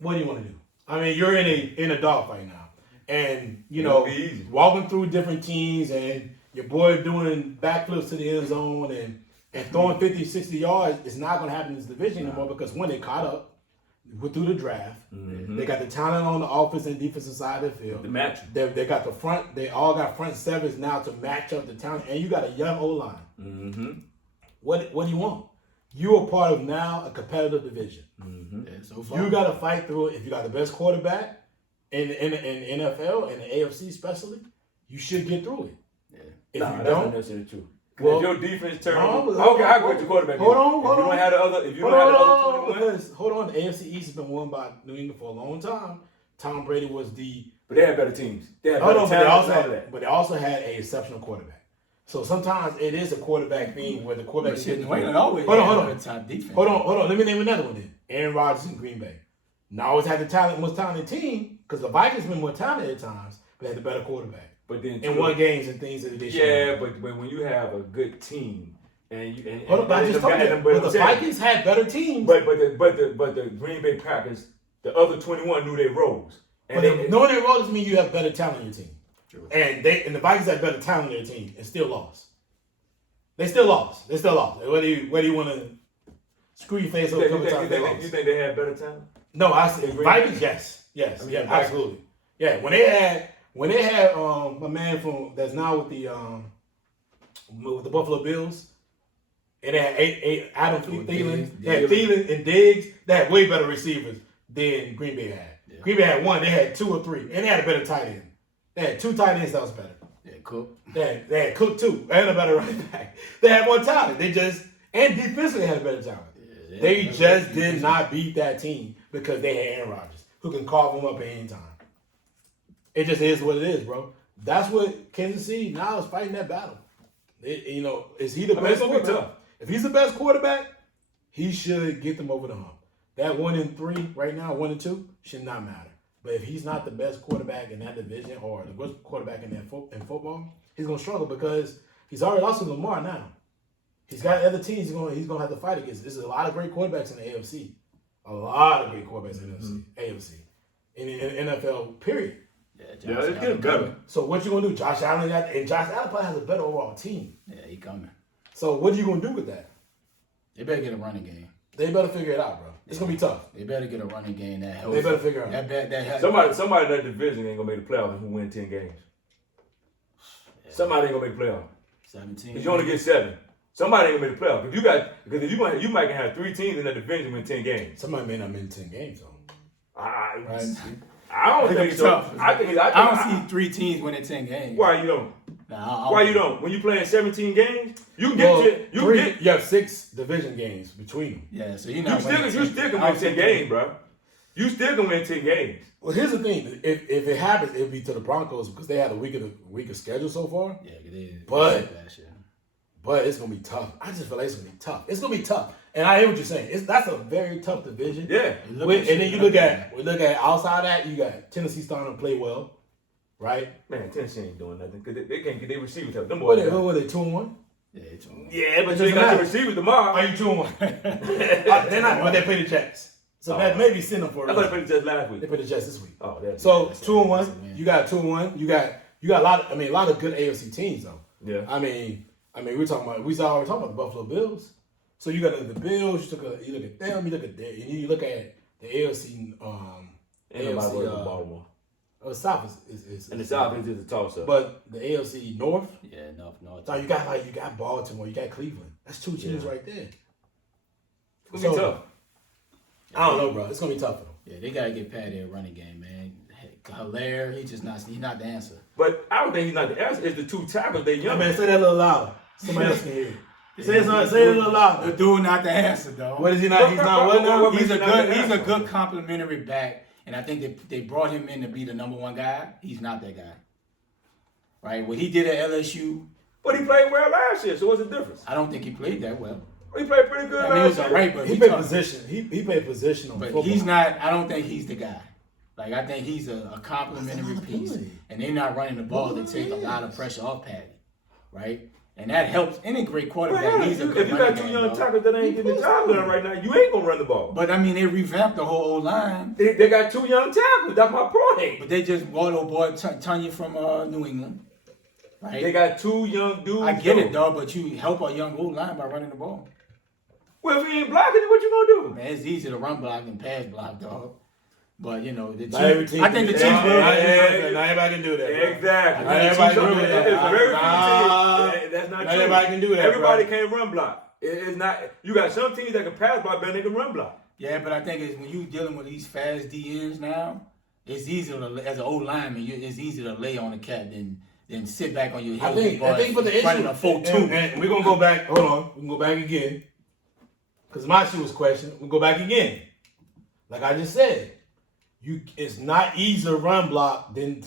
What do you want to do? I mean, you're in a dogfight now. And, you know, walking through different teams and your boy doing backflips to the end zone and throwing 50, 60 yards is not going to happen in this division anymore because when they caught up, went through the draft. Mm-hmm. They got the talent on the offense and defensive side of the field. The match. They got the front. They all got front sevens now to match up the talent. And you got a young O-line. Mm-hmm. What do you want? You are part of now a competitive division. Mm-hmm. Yeah, so far. You got to fight through it. If you got the best quarterback in NFL and the AFC especially, you should get through it. Yeah. If you that's don't, not necessarily true. Well, if your defense turns, I go with your quarterback. Hold on. If you don't have the other 21. Hold on. The AFC East has been won by New England for a long time. Tom Brady was But they had better teams. They had better talent. But they also had an exceptional quarterback. So sometimes it is a quarterback thing where the quarterback is New England always hold on. Top defense. Hold on. Let me name another one then. Aaron Rodgers in Green Bay. Now always had the most talented team because the Vikings been more talented at times, but they had the better quarterback. But then won games and things that they should. Yeah, but when you have a good team and the Vikings had better teams. But the Green Bay Packers, the other 21 knew their roles. Knowing their roles doesn't mean you have better talent on your team. True. And the Vikings had better talent on their team and still lost. They still lost. Whether you want to screw your face over you think they had better talent? No, I said Vikings. Yes, absolutely. Yeah, when they had a man that's now with the Buffalo Bills, and they had eight Adam Thielen, Thielen and Diggs. They had way better receivers than Green Bay had. Yeah. Green Bay had one, they had 2 or 3, and they had a better tight end. They had 2 tight ends that was better. Yeah, Cook. They had Cook too, and a better right back. They had more talent. And defensively had a better talent. Yeah, they just did not beat that team because they had Aaron Rodgers, who can carve them up at any time. It just is what it is, bro. That's what Kansas City now is fighting that battle. Is he the best quarterback? If he's the best quarterback, he should get them over the hump. That 1-3 right now, 1-2, should not matter. But if he's not the best quarterback in that division or the best quarterback in football, he's gonna struggle because he's already lost to Lamar now. He's got other teams he's gonna have to fight against. There's a lot of great quarterbacks in the AFC. A lot of great quarterbacks in the AFC. In the NFL, period. Yeah, it's getting better. So what you gonna do? Josh Allen probably has a better overall team. Yeah, he coming. So what are you gonna do with that? They better get a running game. They better figure it out, bro. It's gonna be tough. They better get a running game that helps. They better figure it out. Somebody in that division ain't gonna make the playoffs who win 10 games. Yeah. Somebody ain't gonna make the playoffs. 17. Because you only get 7. Somebody ain't gonna make the playoffs. Because you might have 3 teams in that division win 10 games. Somebody may not win 10 games though. I don't think so. I don't see 3 teams winning 10 games. Why you don't? Why you don't? When you playing 17 games, you can get You have 6 division games between them. Yeah, so you still can win 10 games, bro. You still can win 10 games. Well, here's the thing: if it happens, it'll be to the Broncos because they had a weaker schedule so far. Yeah, it is. But it's gonna be tough. I just feel like it's gonna be tough. It's gonna be tough, and I hear what you're saying. That's a very tough division. Yeah. And then we look at outside that, you got Tennessee starting to play well, right? Man, Tennessee ain't doing nothing because they can't get their receivers help. Them What boys. were they 2-1? Yeah, it's on. Yeah, but you ain't got the receivers tomorrow. Are you 2-1? They're not, but they play the Jets. So that maybe send them for. I thought they played the Jets last week. They played the Jets this week. Oh, that's so 2-1. You got 2-1. You got a lot. A lot of good AFC teams though. Yeah. I mean, we already talking about the Buffalo Bills. So you got the Bills. You look at them. You look at that, and you look at the AFC. AFC Baltimore. The South is and the South is just a toss up. But the AFC North. Yeah, North. So you got Baltimore. You got Cleveland. That's 2 teams right there. It's gonna be tough. I don't know, bro. It's gonna be tough for them. Yeah, they gotta get past their running game, man. Hilaire, he's not the answer. But I don't think he's not the answer. It's the 2 tackles. They young. Hey, man, say that a little louder. Somebody else can hear you. Say it a little louder. The dude not the answer, though. What is he not? He's not what now? He's a good complimentary back, and I think they brought him in to be the number 1 guy. He's not that guy. Right? What he did at LSU. But he played well last year, so what's the difference? I don't think he played that well. He played pretty good last year. He was all right, but he played position. He played position on football. He's not. I don't think he's the guy. Like, I think he's a complimentary piece, and they're not running the ball to take a lot of pressure off Patty, right? And that helps any great quarterback. He's a good if you got 2 young tackles that ain't getting the job done right now, you ain't gonna run the ball. But I mean, they revamped the whole O-line. They got 2 young tackles. That's my point. But they just bought old boy Tanya from New England, right? They got 2 young dudes. I get it, dog, but you help a young O-line by running the ball. Well, if he ain't blocking it, what you gonna do? Man, it's easy to run block and pass block, dog. But the Chiefs, I think the Chiefs will. Not everybody can do that. Bro. Exactly. Not everybody can do that. It's very few teams. That's not Not true. everybody can do that. Everybody can't run block. It's not. You got some teams that can pass block better than they can run block. Yeah, but I think it's when you dealing with these fast DNs now, it's easier as an old lineman. It's easier to lay on the cat than sit back on your heels. I think for the issue, running a 4-2. and we're gonna go back. Hold on, we can go back again. Because my shit was questioned. We go back again. Like I just said, it's not easier to run block than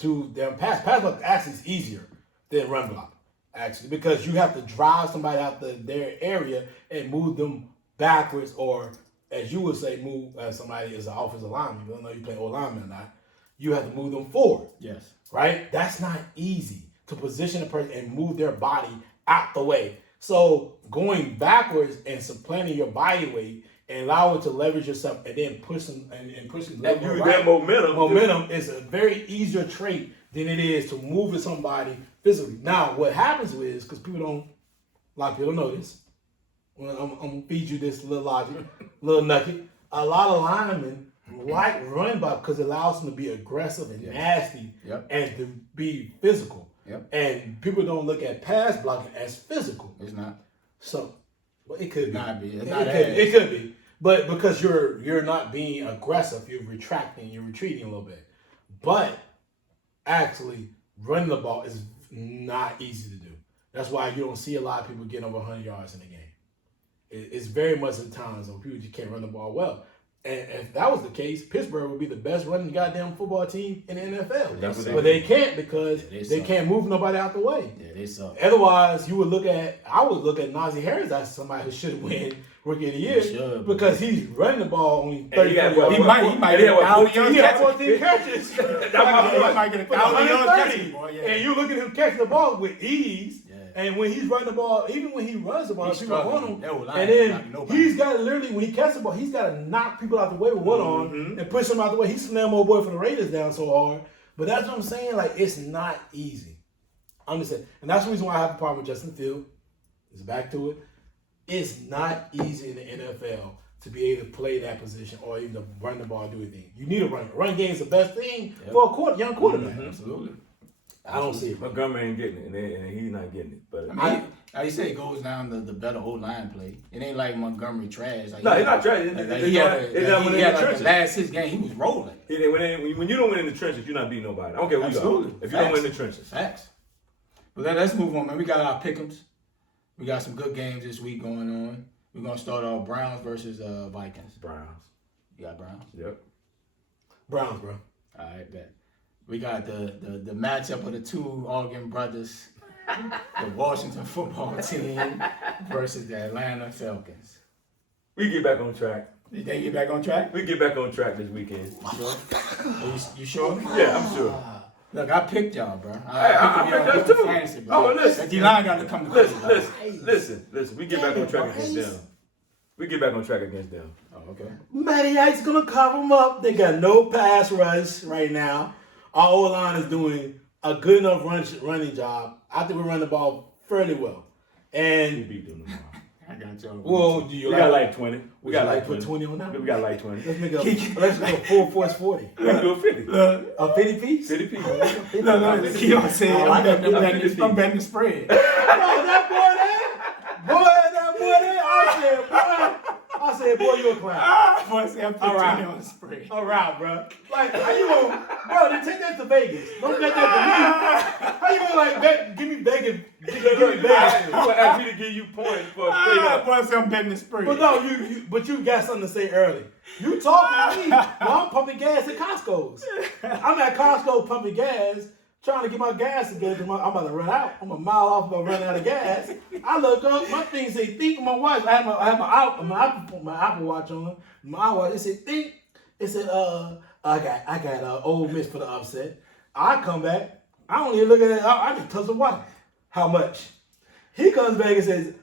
pass. Pass block actually is easier than run block, actually, because you have to drive somebody out their area and move them backwards, or as you would say, move as somebody is an offensive lineman. You don't know you play O-lineman or not. You have to move them forward. Yes. Right? That's not easy to position a person and move their body out the way. So going backwards and supplanting your body weight and allow it to leverage yourself and then pushing and use that momentum. Momentum is a very easier trait than it is to move with somebody physically. Now, what happens is, because a lot of people don't know this. Well, I'm gonna feed you this little logic, little nugget. A lot of linemen like run block because it allows them to be aggressive and nasty and to be physical. Yep. And people don't look at pass blocking as physical. It's not. So, well, it could be. It could be. But because you're not being aggressive, you're retracting, you're retreating a little bit. But actually, running the ball is not easy to do. That's why you don't see a lot of people getting over 100 yards in a game. It's very much at times when people just can't run the ball well. And if that was the case, Pittsburgh would be the best running goddamn football team in the NFL. But they can't because they can't move nobody out the way. Yeah, they suck. Otherwise, I would look at Najee Harris as somebody who should win Rookie of the Year because he's running the ball only 30 yards. He might get 1,000 yards. 14 catches. He might get 1,000 yards catching. And you look at him catching the ball with ease. And when he's running the ball, even when he runs the ball, people are on him. And then he's got to literally, when he catches the ball, he's got to knock people out the way with one arm and push them out the way. He slammed old boy from the Raiders down so hard. But that's what I'm saying. Like, it's not easy. I'm just saying. And that's the reason why I have a problem with Justin Fields. It's back to it. It's not easy in the NFL to be able to play that position or even to run the ball, do anything. You need a run. Run game is the best thing for a young quarterback. Absolutely. I don't see it. Montgomery ain't getting it, and he's not getting it. But I mean, like you say, it goes down to the better O-line play. It ain't like Montgomery trash. Like, no, he's not trash. He had like the last 6 games, he was rolling. When you don't win in the trenches, you're not beating nobody. I don't care who you are. If you don't win in the trenches. Facts. But let's move on, man. We got our pick'ems. We got some good games this week going on. We're gonna start off Browns versus Vikings. Browns. You got Browns? Yep. Browns, bro. All right, bet. We got the matchup of the two Oregon brothers, the Washington football team versus the Atlanta Falcons. We get back on track. You think you get back on track? We get back on track this weekend. You sure? Yeah, I'm sure. Look, I picked y'all, bro. I picked us too. Fantasy, bro. Oh, listen. D-line got to come to play. Listen. We get back on track against them. We get back on track against them. Oh, okay. Matty Ice gonna cover them up. They got no pass rush right now. Our O-line is doing a good enough running job. I think we run the ball fairly well. We And beat them tomorrow. I got y'all. well, do you We got like 20. We got like put 20 on that. We got like 20. Let's make let's go full force 40. We can do a 50. A 50 piece? 50 people. No, keep on saying. Oh, I got them I'm betting the spread. No, that boy there. I said, boy, you a clown. Boy, say I'm All right. 20 on the spread. All right, bro. Like, how you gonna, bro? Then take that to Vegas. Don't bet that to me. How you gonna like bet? Give me Vegas. Give me You Vegas. gonna ask me to give you points for a straight up. Boy, say I'm betting the spread. But no, you got something to say early. You talking to me? Well, I'm pumping gas at Costco's. I'm at Costco pumping gas, trying to get my gas together. I'm about to run out. I'm a mile off about running out of gas. I look up, my thing say think. My watch. I have my Apple Watch on. My watch. It said think. It said I got Ole Miss for the upset. I come back. I don't even look at it. I just touch the watch. How much? He comes back and says,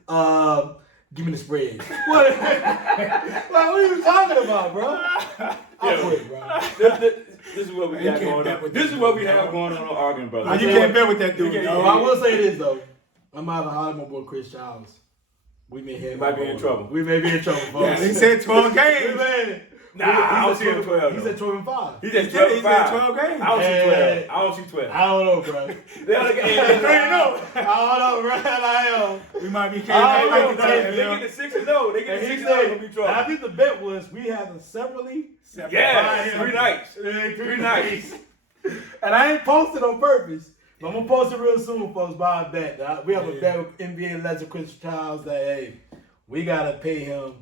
give me the spread. What? Like, what are you talking about, bro? I quit, bro. This is what we got going on. This is what we have going on Oregon, brother. No, you can't bet with that dude. No, I will say this though. I'm out of holler my boy Chris Childs. We may have might be in trouble. We may be in trouble, Yeah, folks. he said 12 games. Nah, I don't see him 12. He said 12 and 5. He said He 12 said 5. 12 games. I don't see 12. I don't see 12. I don't know, bro. They don't get 3-0. I don't know, bro. We might be I don't know, carrying If they get the 6-0, they get the 6-0, it's gonna be trouble. I think the bet was we had them separately. Yeah, 3 nights. 3 nights. And I ain't posted on purpose. But I'm gonna post it real soon, folks. By a bet. We have a bet with NBA legend Chris Childs that hey, we gotta pay him.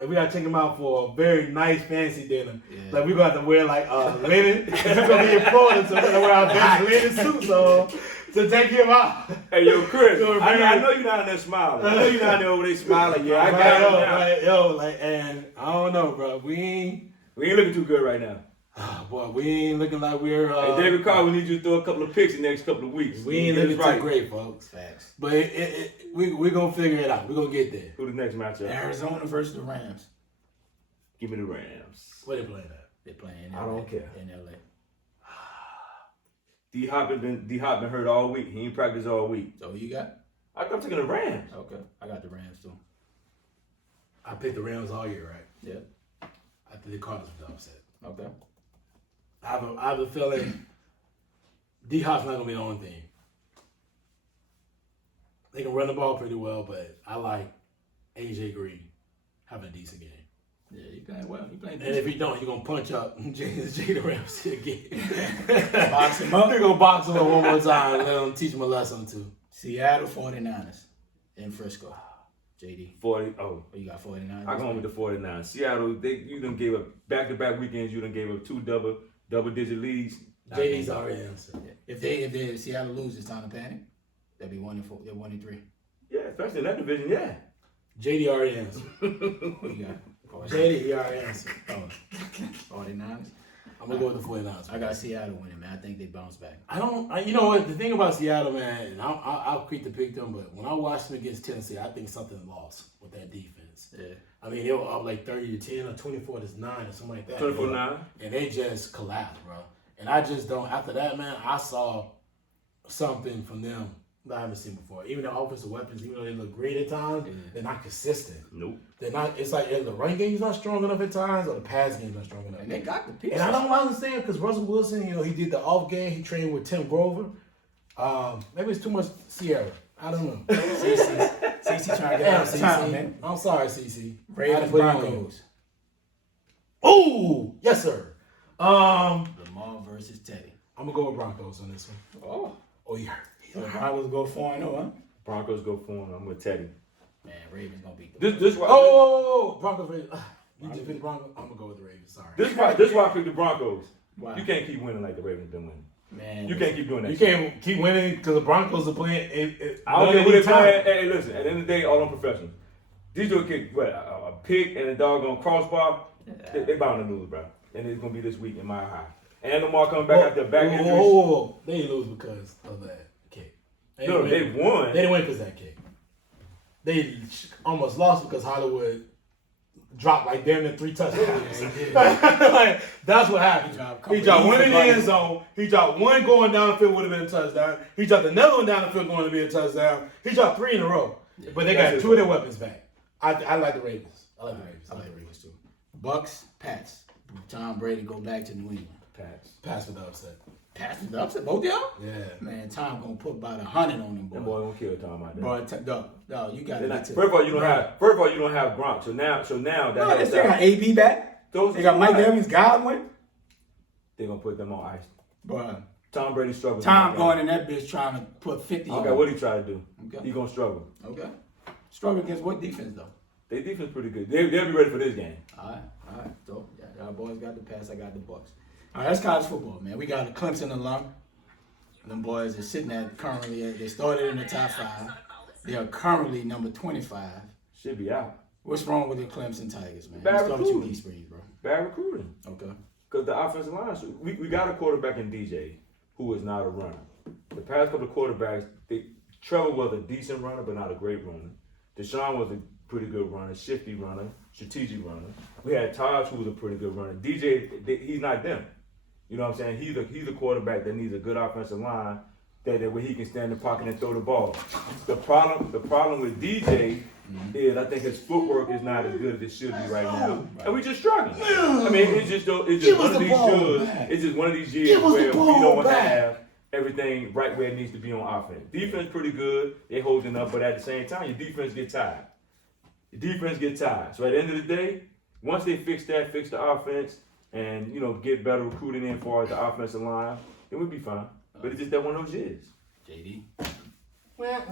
And we gotta take him out for a very nice fancy dinner. Yeah. Like we gonna have to wear like linen. We're gonna be in Florida, so we're gonna wear our best linen suits on to take him out. Hey, yo, Chris, Yo, I know you're not in there smiling. I know you're not there over there smiling. Yeah, I got Right, it now. and I don't know, bro. We ain't looking too good right now. boy, we ain't looking like we're Hey, David Carr, we need you to throw a couple of picks in the next couple of weeks. we ain't Get looking us right. too great, folks. Facts. But we're gonna figure it out. We're gonna get there. Who the next matchup? Arizona versus the Rams. Give me the Rams. Where they playing at? They're playing in I LA. don't care. In LA. D-Hop been hurt all week. He ain't practiced all week. So who you got? I'm taking the Rams. Okay. I got the Rams too. I picked the Rams all year, right? Yeah. I think the Cardinals were the upset. Okay. I have a feeling D-Hop's not gonna be the only thing. They can run the ball pretty well, but I like AJ Green having a decent game. Yeah, he playing well. He playing And if he don't, you're gonna punch up Jada Ramsey again. Box him up. You're gonna box him up one more time and let him teach him a lesson too. Seattle 49ers in Frisco. JD. 40. Oh, What you got 49ers? I'm going with the 49. Seattle, you done gave up back-to-back weekends. You done gave up 2 double-digit leads. JD's already answered. If Seattle loses, it's time to panic. They'll be 1-4. They're 1-3. Yeah, especially in that division. Yeah. JD already answered. Who you got? JD, he already answered. Oh, 49ers. I'm gonna go with the 49ers. I got Seattle winning, man. I think they bounce back. You know what? The thing about Seattle, man, and I'll quick to pick them, but when I watched them against Tennessee, I think something lost with that defense. Yeah. I mean, they were up like 30-10 or 24-9 or something like that. 24-9. And they just collapsed, bro. And I just don't. After that, man, I saw something from them that I haven't seen before. Even their offensive weapons, even though they look great at times, they're not consistent. Nope. They're not. It's like either the run game's not strong enough at times, or the pass game's not strong enough. And they got the pieces. And I don't understand because Russell Wilson, he did the off game. He trained with Tim Grover. Maybe it's too much Sierra. I don't know. CC trying to get Damn, out of time, CC. man. I'm sorry, CC. Ravens Broncos. Oh, yes, sir. Lamar versus Teddy. I'm gonna go with Broncos on this one. Oh. Oh, he hurt. So Broncos go 4-0, huh? Broncos go 4-0. I'm with Teddy. Man, Ravens gonna beat the This why. Oh, Broncos. You just picked the Broncos. I'm gonna go with the Ravens. Sorry. This why I picked the Broncos. Wow. You can't keep winning like the Ravens been winning. Man, You can't keep doing that. You shit. can't keep winning because the Broncos are playing. I don't care who they playing. Hey, listen. At the end of the day, all them professionals. These dudes kick a pick and a doggone crossbar. They bound to lose, bro. And it's gonna be this week in my high. And Lamar coming back after back injuries. They didn't lose because of that kick. No, they won. They didn't win because of that kick. They almost lost because Hollywood dropped like damn near 3 touchdowns. Like, that's what happened. He dropped one in the end zone. He dropped one going down the field, would have been a touchdown. He dropped another one down the field going to be a touchdown. He dropped 3 in a row. But they got 2 of their weapons back. I like the Ravens. I like the Ravens too. Bucs, Pats. Tom Brady go back to New England. Pass with the upset. Pats with the upset, both y'all? Yeah. Man, Tom gonna put about 100 on them That boys. boy gonna kill Tom out there. Bro, no, you got to. First of all, you don't have Gronk. So now that No, helps they still got out. AB back. They got Mike Evans, Godwin. They're gonna put them on ice. Bro, Tom Brady struggles. Tom going in that bitch trying to put 50 on. Okay, what he try to do? Okay. He gonna struggle. Okay. Struggle against what defense though? Their defense pretty good. They'll be ready for this game. All right. So, yeah, y'all boys got the pass. I got the Bucs. All right, that's college football, man. We got a Clemson alum. Them boys are sitting they started in the top 5. They are currently number 25. Should be out. What's wrong with the Clemson Tigers, man? Bad Let's start with you, recruiting. DSprings, bro. Bad recruiting. Okay. Because the offensive line, we got a quarterback in DJ who is not a runner. The past couple of quarterbacks, Trevor was a decent runner, but not a great runner. Deshaun was a pretty good runner, shifty runner, strategic runner. We had Taj, who was a pretty good runner. DJ, he's not them. You know what I'm saying? He's a quarterback that needs a good offensive line that where he can stand in the pocket and throw the ball. The problem with DJ is I think his footwork is not as good as it should be right now, and we just struggling. I mean, it's just one of these years. It's just one of these years where we don't have everything right where it needs to be on offense. Defense pretty good, they holding up, but at the same time, your defense get tired. So at the end of the day, once they fix the offense and get better recruiting in for the offensive line, then we'll be fine. But it's just that one of those years. JD. That's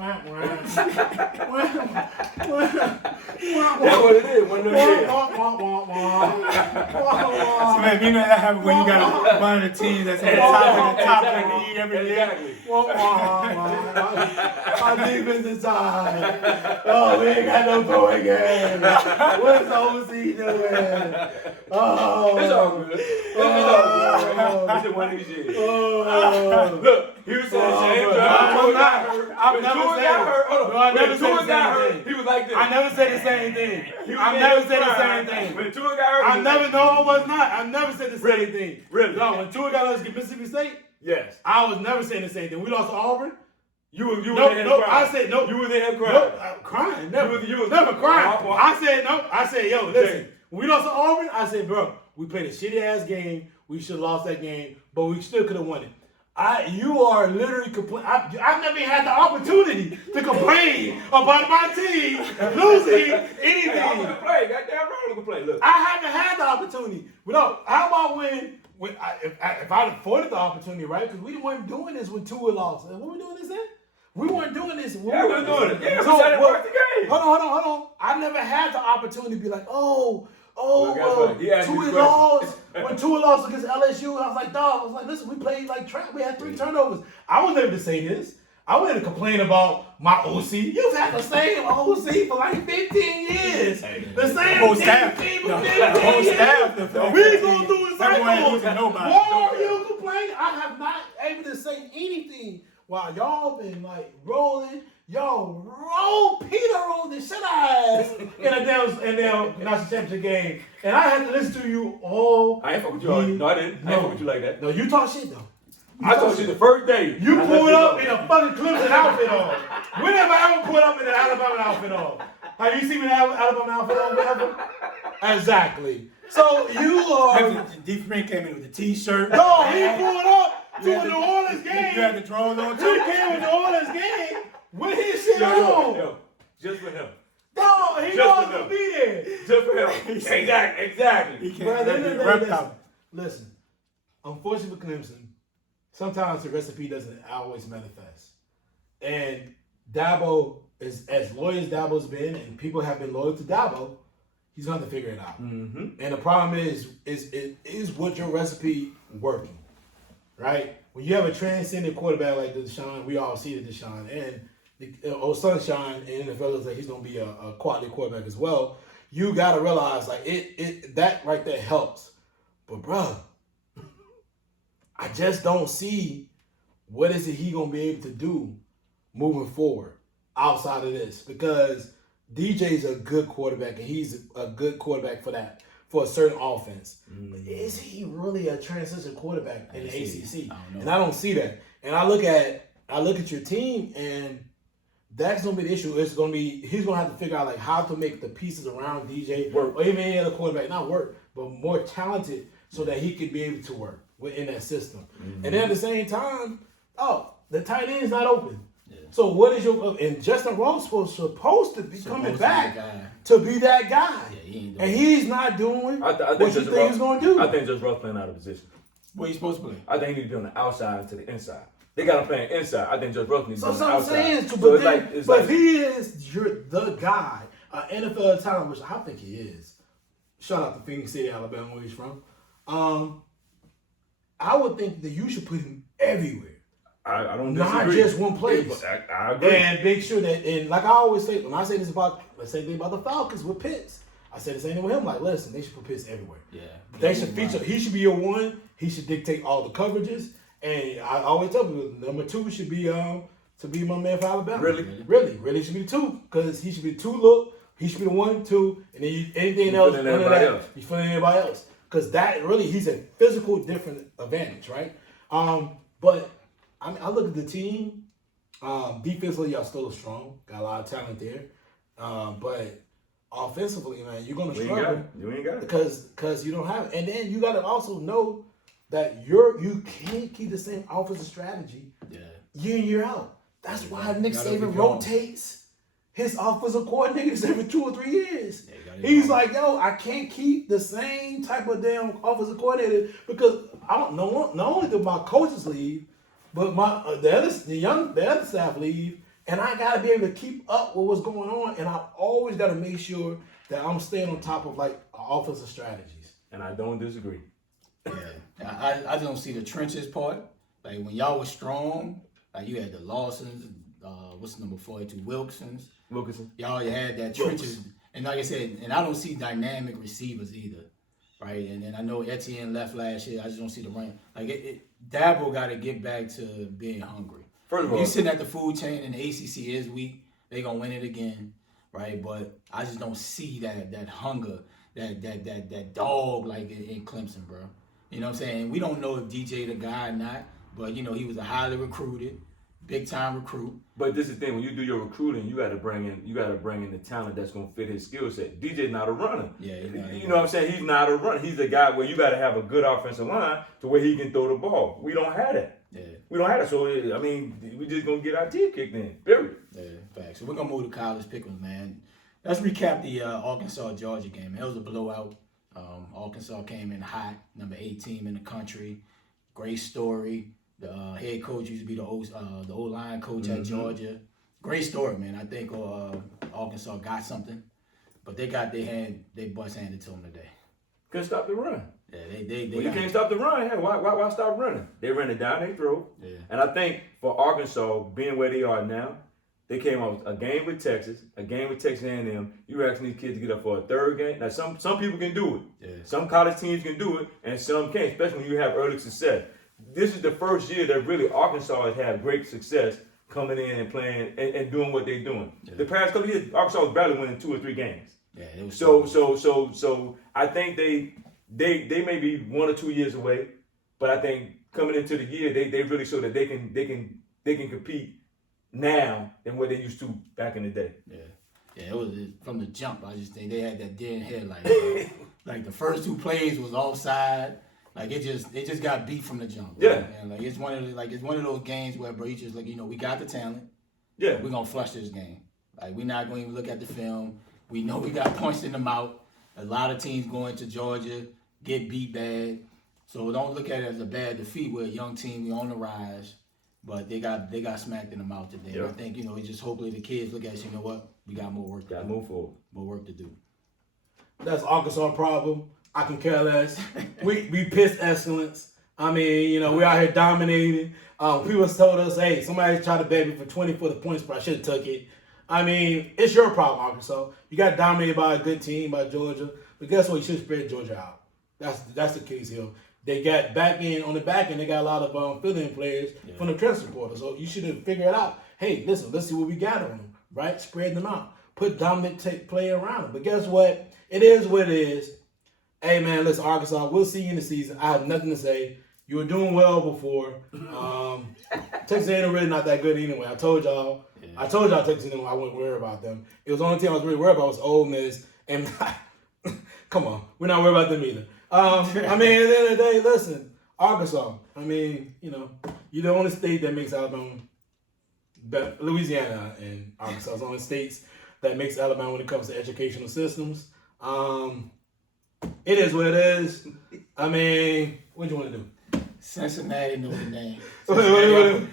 what it is. One of those years. So, man, you know that happens when you got one of the teams that's at the top of the league every year. Exactly. My defense is tired. Oh, we ain't got no throwing game. What's OC doing? Oh. It's all good. It's just one of these years. Look, he was saying the same time. I've never said the same thing. He was like this. I never said the same thing. I never said the same thing. When Tua got hurt, I was not. I never said the same thing. Really? No, when Tua got us against Mississippi State, yes. I was never saying the same thing. We lost to Auburn. You were No, I said no. You were there crying. No, crying. Never. You was never crying. I said no. I said, yo, listen. When we lost to Auburn, I said, bro, we played a shitty ass game. We should have lost that game, but we still could have won it. You are literally complaining. I've never had the opportunity to complain about my team losing anything. I'm gonna play. Goddamn right, I'm gonna play. Look, I haven't had the opportunity. But how about if I'd afforded the opportunity, right? Because we weren't doing this when Tua lost. What we doing this in? We weren't doing this. we were doing it. Yeah, so, we said it worked the game. Hold on. I never had the opportunity to be like, Tua lost. When Tua lost against LSU, I was like, dog. Listen, we played like trap. We had 3 turnovers. I was never to say this. I wanted to complain about my OC. You've had the same OC for like 15 years. The same whole staff. team for The 15 whole years. staff. We gonna do it Everyone cycle. nobody. Why are you complaining? I have not able to say anything while y'all been like rolling. Y'all rolled the shit ass in a damn national championship game, and I had to listen to you all. I ain't fuck with you. No, I didn't. I ain't fuck with you like that. No, you talk shit though. I told you the first day. You pulled up in a fucking Clemson outfit on. When have I ever pulled up in an Alabama outfit on? Have you seen me in an Alabama outfit on ever? Exactly. So you are. DSprings came in with a t-shirt. No, he pulled up to a New Orleans game. You had the drawers on He too. came with New Orleans game with his shit on. Yo, just for him. No, he Just knows for to them. be there. Just for him. Exactly. He But at the end of the can't day, listen, unfortunately for Clemson, sometimes the recipe doesn't always manifest. And Dabo is as loyal as Dabo's been, and people have been loyal to Dabo. He's going to figure it out. Mm-hmm. And the problem is what your recipe working, right? When you have a transcendent quarterback like Deshaun, we all see the Deshaun and Sunshine, and the NFL is like he's going to be a quality quarterback as well. You got to realize like that right there helps. But bro, I just don't see what is it he going to be able to do moving forward outside of this, because DJ's a good quarterback, and he's a good quarterback for a certain offense. But is he really a transition quarterback in the ACC? And I don't see that. And I look at your team, and that's gonna be the issue. It's gonna be he's gonna have to figure out like how to make the pieces around DJ work, or even any other quarterback not work, but more talented so that he could be able to work within that system. And then at the same time, the tight end is not open. Yeah. So what is your and Justin Rose supposed to be coming back to be that guy, and he's not doing what you think he's going to do. I think just Russ playing out of position. What he's supposed to play? I think he needs to be on the outside to the inside. They got him playing inside. I think just Russ needs to be on the outside. Saying, so but if he is the guy, NFL talent, which I think he is. Shout out to Phoenix City, Alabama, where he's from. I would think that you should put him everywhere. I don't disagree. Not just one place. I agree. And make sure that, and like I always say, when I say this about, let's say about the Falcons with Pitts, I say the same thing with him. Like, listen, they should put Pitts everywhere. Yeah. They should feature. He should be your one. He should dictate all the coverages. And I always tell people, number two should be to be my man for Alabama. Really should be the two, because he should be the two look. He should be the 1-2, and then anything else, you fill in everybody else. Because that really, he's a physical different advantage, right? But I mean, I look at the team. Defensively, y'all still strong. Got a lot of talent there. But offensively, man, you're gonna struggle. You ain't got it because you don't have it. And then you got to also know that you can't keep the same offensive strategy year in, year out. That's why Nick Saban rotates his offensive coordinators every 2 or 3 years. He's like, yo, I can't keep the same type of damn offensive coordinator, because I don't know. Not only do my coaches leave, but the other staff leave, and I gotta be able to keep up with what's going on, and I always gotta make sure that I'm staying on top of like offensive strategies. And I don't disagree. Yeah, I don't see the trenches part. Like when y'all was strong, like you had the Lawsons, what's number 42, Wilkinson. Y'all had that trenches, and like I said, and I don't see dynamic receivers either, right? And then I know Etienne left last year. I just don't see the run. Like Dabo got to get back to being hungry. First of all, you sitting at the food chain, and the ACC is weak. They gonna win it again, right? But I just don't see that hunger, that dog like in Clemson, bro. You know what I'm saying? We don't know if DJ the guy or not, but you know he was a highly recruited, big time recruit. But this is the thing: when you do your recruiting, you got to bring in the talent that's gonna fit his skill set. DJ's not a runner. Yeah, you know what I'm saying? He's not a runner. He's a guy where you got to have a good offensive line to where he can throw the ball. We don't have that. Yeah. We don't have that. So I mean, we just gonna get our teeth kicked in. Period. Yeah, facts. So we're gonna move to college pickles, man. Let's recap the Arkansas-Georgia game. Man. It was a blowout. Arkansas came in hot, number 8 team in the country. Great story. The head coach used to be the O-line coach at Georgia. Great story, man. I think Arkansas got something, but they butts handed to them today. Couldn't stop the run. Yeah, they you can't stop the run. Hey, why stop running? They ran it down their throat. Yeah. And I think for Arkansas, being where they are now, they came out with a game with Texas, a game with Texas A&M. You're asking these kids to get up for a third game. Now, some people can do it. Yeah. Some college teams can do it, and some can't, especially when you have early success. This is the first year that really Arkansas has had great success coming in and playing and doing what they're doing. Yeah. The past couple of years, Arkansas was barely winning 2 or 3 games. Yeah, it was so I think they may be 1 or 2 years away, but I think coming into the year, they really show that they can compete now than what they used to back in the day. Yeah, it was from the jump. I just think they had that dead headlight. Like the first 2 plays was offside. Like it just got beat from the jump. Yeah, and like it's one of those games where bro, you just like we got the talent. Yeah, we're gonna flush this game. Like we're not going to even look at the film. We know we got punched in the mouth. A lot of teams going to Georgia get beat bad. So don't look at it as a bad defeat. We're a young team. We're on the rise. But they got smacked in the mouth today. Yep. I think, just hopefully the kids look at us, you know what? We got more work to Got to do. move forward. More work to do. That's Arkansas problem. I can care less. we pissed excellence. I mean, we out here dominating. People told us, hey, somebody tried to bet me for 20 for the points, but I should have took it. I mean, it's your problem, Arkansas. You got dominated by a good team, by Georgia. But guess what? You should spread Georgia out. That's the case here. They got on the back end, they got a lot of fill-in players from the transfer portal. So you should have figured out, hey, listen, let's see what we got on them, right? Spread them out. Put dominant play around them. But guess what? It is what it is. Hey, man, listen, Arkansas, we'll see you in the season. I have nothing to say. You were doing well before. Texas A&M really not that good anyway. I told y'all Texas A&M I wouldn't worry about them. It was the only team I was really worried about was Ole Miss. And come on, we're not worried about them either. I mean, at the end of the day, listen, Arkansas. I mean, you're the only state that makes Alabama better. Louisiana and Arkansas are the only states that makes Alabama when it comes to educational systems. It is what it is. I mean, what do you want to do? Cincinnati, Notre Dame.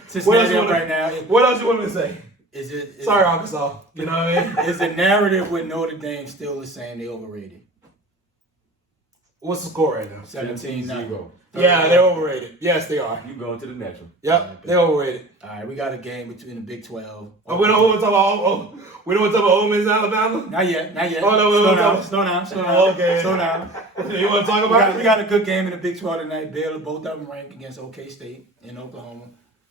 Cincinnati right now. What else you want me to say? Sorry, Arkansas. You know what I mean? Is the narrative with Notre Dame still the same? They overrated. What's the score right now? 17-0. Yeah, they're overrated. Yes, they are. You going to the natural. Yep, they're overrated. All right, we got a game between the Big 12. Oh, we don't want to talk about Ole Miss, Alabama? Not yet. Oh, no, Slow down. Okay. Slow down. You want to talk about it? We got a good game in the Big 12 tonight. Baylor, both of them ranked against OK State in Oklahoma.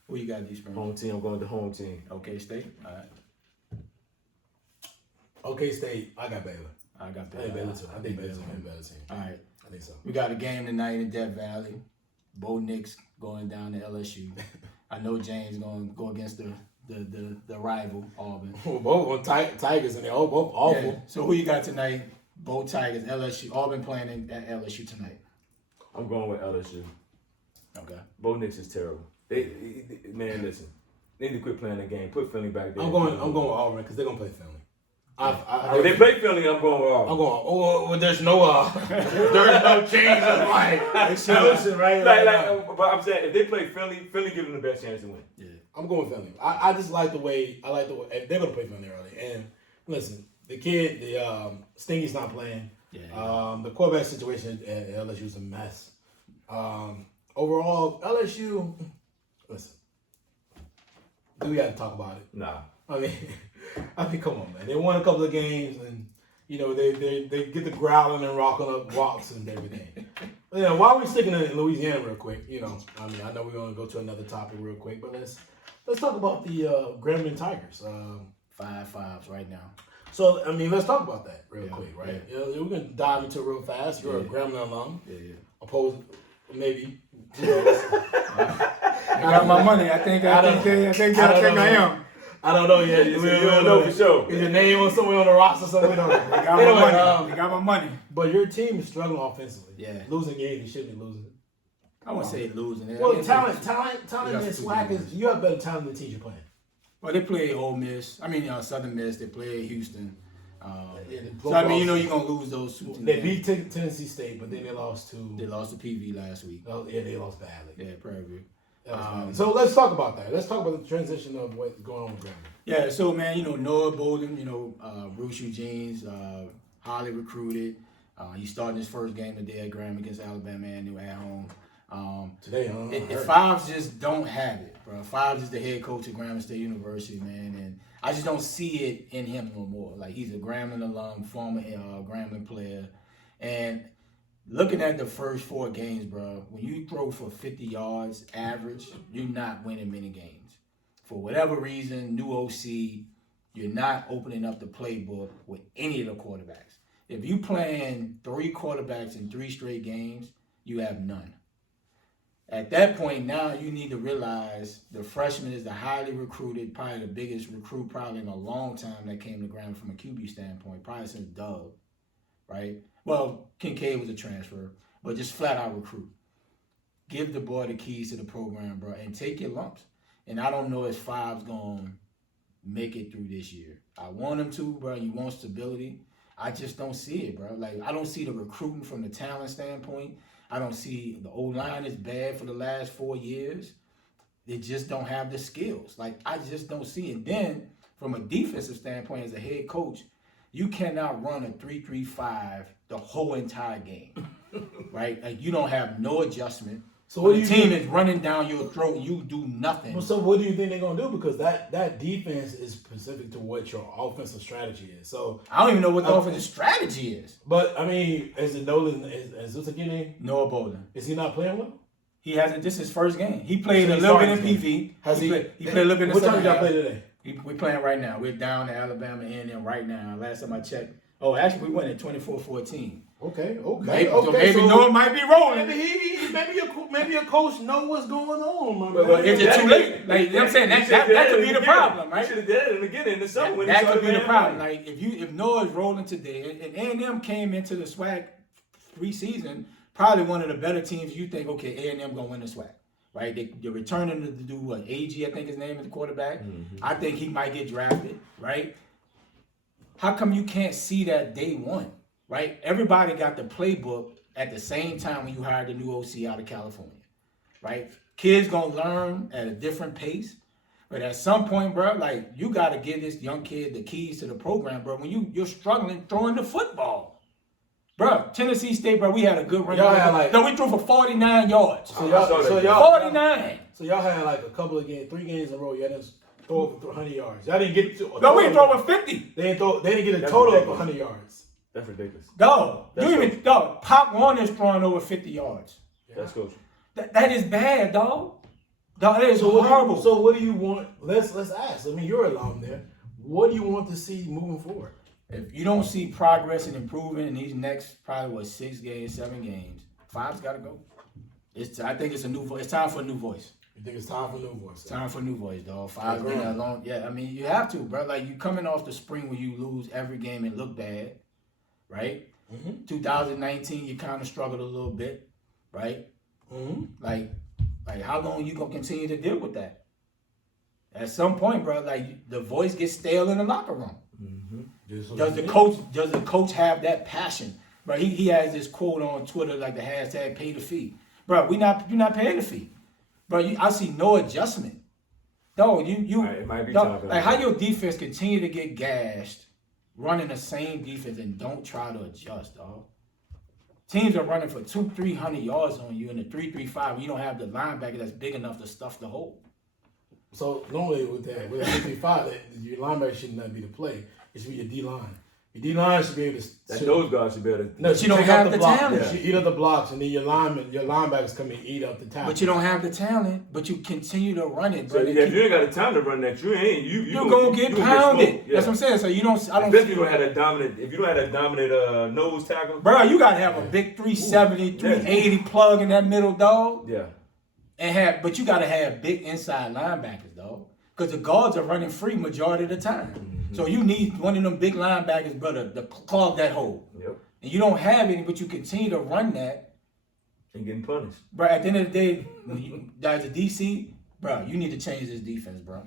Who you got, DSprings? Home team. I'm going to home team. OK State. All right. OK State. I got Baylor. I got I think Baylor. Baylor too. I think Baylor's a better team. All right. I think so. We got a game tonight in Death Valley. Bo Nix going down to LSU. I know James going to go against the rival, Auburn. Both on Tigers, and they're both awful. Yeah. So who you got tonight? Both Tigers, LSU. Auburn playing at LSU tonight. I'm going with LSU. Okay. Bo Nix is terrible. Man, listen. They need to quit playing the game. Put Philly back there. I'm going with Auburn because they're going to play Philly. If they play Philly, I'm going with Auburn. I'm going. Well, there's no change of like right? But I'm saying if they play Philly give them the best chance to win. Yeah. I'm going with Philly. I just like the way they're gonna play Philly early. And listen, the kid, Stingy's not playing. Yeah. The quarterback situation at LSU is a mess. Overall, LSU. Listen, we got to talk about it. Nah. I mean, come on, man. They won a couple of games, and they get the growling and rocking up walks and everything. But, why are we sticking in Louisiana real quick? I know we're gonna go to another topic real quick, but let's talk about the Grambling Tigers. 5-5 right now. So let's talk about that real quick, right? Yeah. We're gonna dive into it real fast. You're a Grambling alum. Yeah. Opposed, maybe. I got my money. I think I am. I don't know yet. You don't know for sure. Is your name on somewhere on the roster? Somewhere on They got my money. But your team is struggling offensively. Yeah. Losing games, you shouldn't be losing. I wouldn't say losing. Well, talent and swag is, you have better talent than the team you're playing. Well, they play Ole Miss. Southern Miss. They play Houston. So, you're going to lose those two teams. They beat Tennessee State, but then they lost to PV last week. Oh, yeah, they lost badly. Yeah, Prairie View. So let's talk about that. Let's talk about the transition of what's going on with Grambling. Yeah, so man, Noah Bolden, Bruce Eugene's highly recruited. He's starting his first game today at Graham against Alabama and at home. Today, if Fives just don't have it, bro. Fives is the head coach at Grambling State University, man, and I just don't see it in him no more. Like, he's a Grambling alum, former Grambling player, and looking at the first 4 games, bro, when you throw for 50 yards average, you're not winning many games. For whatever reason, new OC, you're not opening up the playbook with any of the quarterbacks. If you playing 3 quarterbacks in 3 straight games, you have none. At that point, now you need to realize the freshman is the highly recruited, probably the biggest recruit probably in a long time that came to Grambling from a QB standpoint, probably since Doug, right? Well, Kincaid was a transfer, but just flat out recruit. Give the boy the keys to the program, bro, and take your lumps. And I don't know if Five's going to make it through this year. I want him to, bro. You want stability. I just don't see it, bro. Like, I don't see the recruiting from the talent standpoint. I don't see the O-line is bad for the last 4 years. they just don't have the skills. Like, I just don't see it. Then, from a defensive standpoint, as a head coach, you cannot run a 3-3-5 the whole entire game, right? Like, you don't have no adjustment. So what the team is running down your throat, and you do nothing. So what do you think they're gonna do? Because that defense is specific to what your offensive strategy is. So I don't even know what the offensive strategy is. But I mean, is it Nolan? Is this a kid name? Noah Bolden. Is he not playing well? He hasn't. This is his first game. He played So a he's little bit in starting PV. Has he played a little bit in the What time second did y'all half. play today? We're playing right now. We're down to Alabama A&M right now. Last time I checked. Oh, actually, we won at 24-14. Okay. Maybe Noah might be rolling. Maybe a coach know what's going on, my man. But is it too late? Like, you know what I'm saying? That could be the problem, You right? should have did it again in the summer when That could be the problem. Like, if Noah's rolling today, and A&M came into the SWAC preseason, probably one of the better teams. You think, okay, A&M gonna win the SWAC, right? They're returning to do what? AG, I think his name is the quarterback. Mm-hmm. I think he might get drafted, right? How come you can't see that day one, right? Everybody got the playbook at the same time when you hired the new OC out of California, right? Kids gonna learn at a different pace, but at some point, bro, like, you gotta give this young kid the keys to the program, bro. When you're struggling throwing the football, bro. Tennessee State, bro, we had a good run. We threw for 49 yards. So y'all 49. So y'all had like a couple of games, 3 games in a row. Y'all didn't throw over 100 yards. Y'all didn't get to. No, we didn't throw over 50. They didn't get a total of 100 yards. That's ridiculous. Pop Warner's throwing over 50 yards. That's coaching. That is bad, dog. That is horrible. So what do you want? Let's ask. I mean, you're alum there. What do you want to see moving forward? If you don't see progress and improvement in these next probably 6 games, 7 games, 5's got to go. I think it's a new voice. It's time for a new voice. You think it's time for a new voice? Time for a new voice, dog. 5's been that long. Yeah, I mean, you have to, bro. Like, you coming off the spring where you lose every game and look bad, right? Mm-hmm. 2019, you kind of struggled a little bit, right? Mm-hmm. Like how long you gonna continue to deal with that? At some point, bro, like, the voice gets stale in the locker room. Mm-hmm. Does the coach have that passion? Bro, he has this quote on Twitter, like the hashtag pay the fee. Bro, you're not paying the fee. Bro, I see no adjustment. Dog, it might be dog, like, how your defense continue to get gashed, running the same defense and don't try to adjust, dog. Teams are running for 200-300 yards on you in a 3-3-5. You don't have the linebacker that's big enough to stuff the hole. So normally with a 3-3-5, your linebacker shouldn't not be the play. It should be your D line. Your D line should be able to. Those guys should be able to. No, you don't have the talent. Yeah. You eat up the blocks, and then your linebackers come and eat up the tackle. But you don't have the talent. But you continue to run it. So if you ain't got the time to run that, you're gonna get pounded. That's what I'm saying. So you don't. I don't. Especially if you don't have a dominant nose tackle. Bro, you gotta have a big 370, 380 plug in that middle, dog. Yeah. But you gotta have big inside linebackers, dog. Because the guards are running free majority of the time. Mm-hmm. So you need one of them big linebackers, brother, to clog that hole. Yep. And you don't have any, but you continue to run that. And getting punished. Bro, at the end of the day, as a DC, bro, you need to change this defense, bro.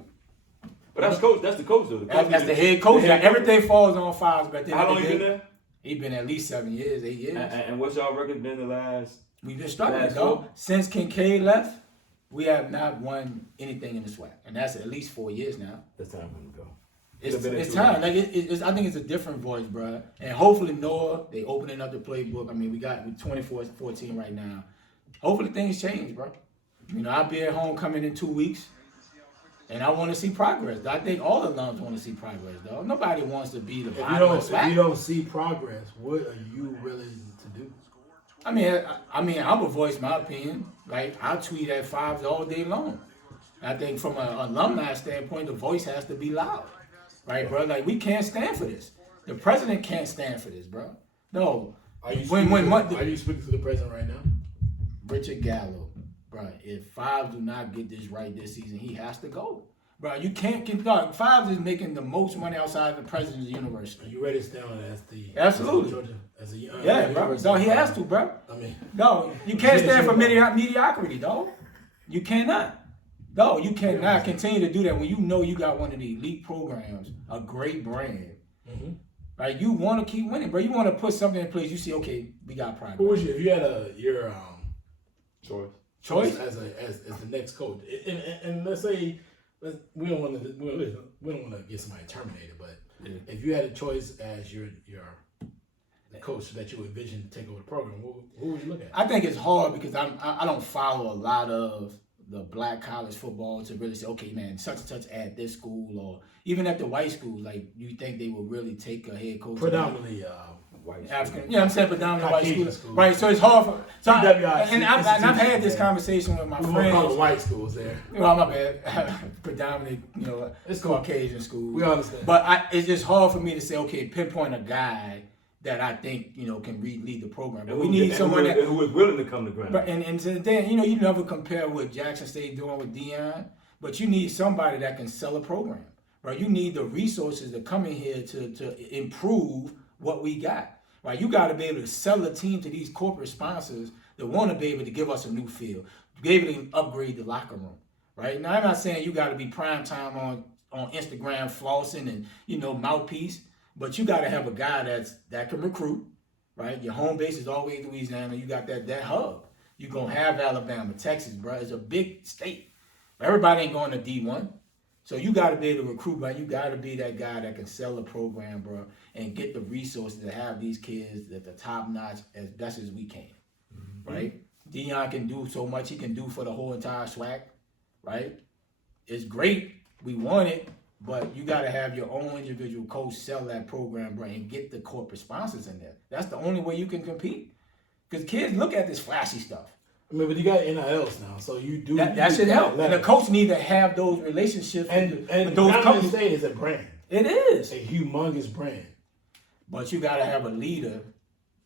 But that's the coach, though. That's the head coach. Everything falls on 5's. But how long you been there? He been at least 7 years, 8 years. And what's y'all record been the last? We've been struggling, dog. Since Kincaid left, we have not won anything in the SWAC, and that's at least 4 years now. It's time for him to go. It's time. Like I think it's a different voice, bro. And hopefully Noah, they opening up the playbook. I mean, we 24-14 right now. Hopefully things change, bro. You know, I'll be at homecoming in 2 weeks, and I want to see progress. I think all alums want to see progress, dog. Nobody wants to be the bottom of the SWAC. If you don't see progress, what are you willing to do? I mean, I'm gonna voice my opinion. Like, I tweet at 5's all day long. I think from an alumni standpoint, the voice has to be loud, right, bro? Like, we can't stand for this. The president can't stand for this, bro. No. Are you speaking to the president right now? Richard Gallo, bro. If 5 do not get this right this season, he has to go. Bro, you can't get done. 5 is making the most money outside of the president's university. Are you ready to stay on as the absolutely Georgia as a bro. No, he has to, bro. I mean, no, you can't stand for mediocrity, dog. You cannot. No, you cannot continue to do that when you know you got one of the elite programs, a great brand. Mm-hmm. Right? You want to keep winning, bro. You want to put something in place. You see, okay, we got progress. Who was if you had your Choice? as the next coach. And let's say we don't want to get somebody terminated, but if you had a choice as your the coach that you envision to take over the program, who would you look at? I think it's hard because I don't follow a lot of the black college football to really say, okay, man, such and such at this school, or even at the white schools, like, you think they will really take a head coach? Predominantly White African, yeah, I'm saying predominantly white Caucasian schools. schools. Right, so it's hard for, so PWI and I've had this institutions, conversation with my we won't call the friends. white schools there. Well, my bad. Predominantly, It's cool. Caucasian schools. We understand. But it's just hard for me to say, okay, pinpoint a guy that I think, can lead the program. But we need someone who is willing to come to Grambling. But and so then, you never compare what Jackson State doing with Deion, but you need somebody that can sell a program, right? You need the resources to come in here to improve what we got, right? You got to be able to sell a team to these corporate sponsors that want to be able to give us a new field, be able to upgrade the locker room, right? Now, I'm not saying you got to be prime time on Instagram flossing and, mouthpiece, but you got to have a guy that can recruit, right? Your home base is always Louisiana. You got that hub. You're going to have Alabama, Texas, bro. It's a big state. Everybody ain't going to D1. So you got to be able to recruit, man. You got to be that guy that can sell the program, bro, and get the resources to have these kids at the top notch as best as we can, right? Deion can do so much he can do for the whole entire SWAC, right? It's great. We want it. But you got to have your own individual coach sell that program, bro, and get the corporate sponsors in there. That's the only way you can compete. Because kids look at this flashy stuff. I mean, but you got NILs now, so you do. That should help. And the coach need to have those relationships and with those companies. State is a brand. It is. A humongous brand. But you got to have a leader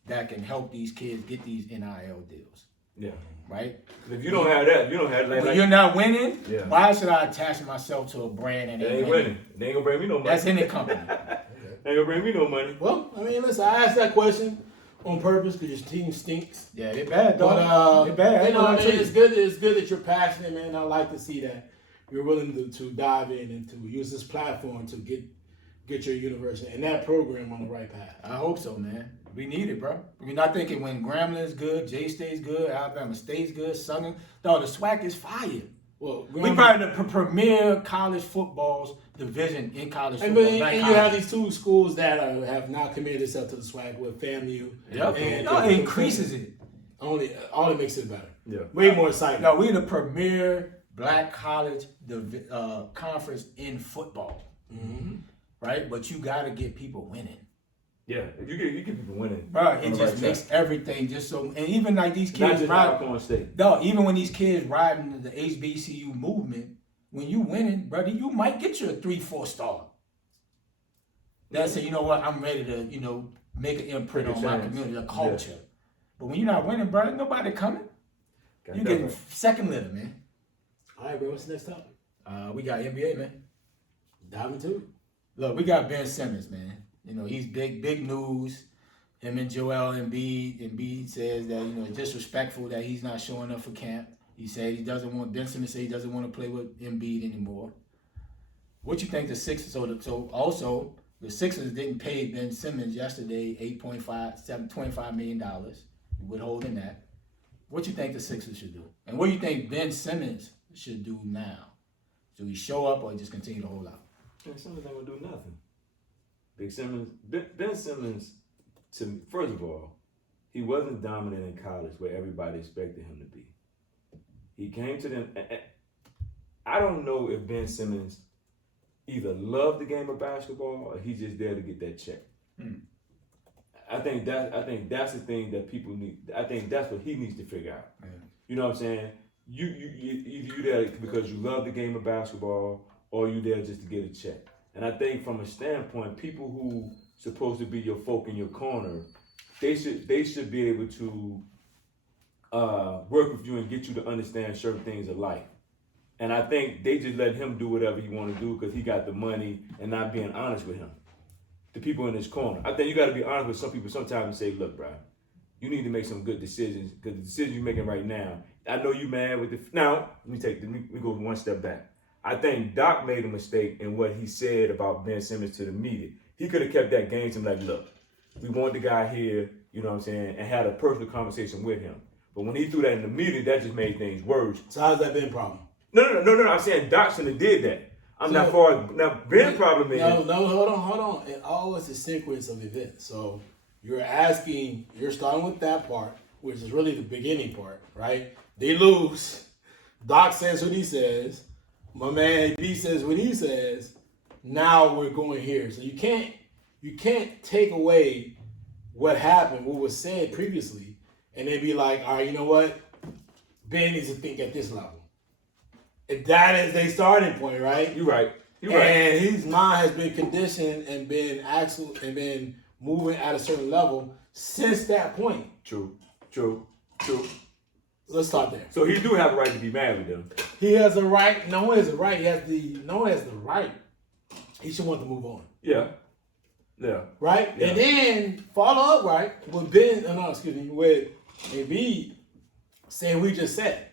that can help these kids get these NIL deals. Yeah. Right? If you don't have that, you don't have But you're not winning, Yeah. why should I attach myself to a brand and They ain't winning. They ain't gonna bring me no money. That's in the company. They ain't gonna bring me no money. Well, I mean, listen, I asked that question on purpose because your team stinks. Yeah, they're bad, But dog. They're bad. it's good. It's good that you're passionate, man. I like to see that you're willing to dive in and to use this platform to get your university and that program on the right path. I hope so, man. We need it, bro. We're not thinking when Grambling is good, J-State's good, Alabama State's good, Southern. Dog, the SWAC is fire. Well, We probably the premier college football's division in college football. And you have these two schools that have now committed themselves to the SWAC with FAMU. Yep. And It increases it. All it makes it better. Yeah. Way more exciting. No, we're the premier black college conference in football. Mm-hmm. Right? But you got to get people winning. Yeah, if you get people winning, Bro, it just makes everything just so. And even like these not kids just ride. Alcorn State. No, even when these kids ride into the HBCU movement, when you winning, brother, you might get you a 3-4 star. That's it. You know what? I'm ready to, make an imprint on my community, the culture. Yeah. But when you're not winning, brother, nobody coming. You getting second litter, man. All right, bro. What's the next topic? We got NBA, man. Dive into it. Look, we got Ben Simmons, man. He's big news. Him and Joel Embiid. Embiid says that, it's disrespectful that he's not showing up for camp. He said Ben Simmons said he doesn't want to play with Embiid anymore. What you think the Sixers, so also, the Sixers didn't pay Ben Simmons yesterday $25 million, withholding that. What you think the Sixers should do? And what do you think Ben Simmons should do now? Should he show up or just continue to hold out? Ben Simmons ain't gonna do nothing. Ben Simmons, first of all, he wasn't dominant in college where everybody expected him to be. He came to them. I don't know if Ben Simmons either loved the game of basketball or he's just there to get that check. I think that's the thing that people need. I think that's what he needs to figure out. Yeah. You know what I'm saying? You there because you love the game of basketball or you there just to get a check. And I think from a standpoint, people who supposed to be your folk in your corner, they should be able to work with you and get you to understand certain things of life. And I think they just let him do whatever he want to do because he got the money and not being honest with him. The people in his corner. I think you got to be honest with some people sometimes and say, look, bro, you need to make some good decisions because the decision you're making right now, I know you mad with the... Now, let me go one step back. I think Doc made a mistake in what he said about Ben Simmons to the media. He could have kept that game to him like, look, we want the guy here, you know what I'm saying, and had a personal conversation with him. But when he threw that in the meeting, that just made things worse. So how's that been a problem? No. I'm saying Doc shouldn't have did that. I'm not far. Now, Ben problem is. No, hold on. It always a sequence of events. So you're starting with that part, which is really the beginning part, right? They lose. Doc says what he says. My man D says what he says. Now we're going here. So you can't take away what happened, what was said previously, and then be like, all right, you know what? Ben needs to think at this level. If that is their starting point, right? You're right. And his mind has been conditioned and been moving at a certain level since that point. True. Let's start there. So he do have a right to be mad with them. He has a right. No one has a right. No one has the right. He should want to move on. Yeah. Right? Yeah. And then follow up, right, with with Embiid saying we just said.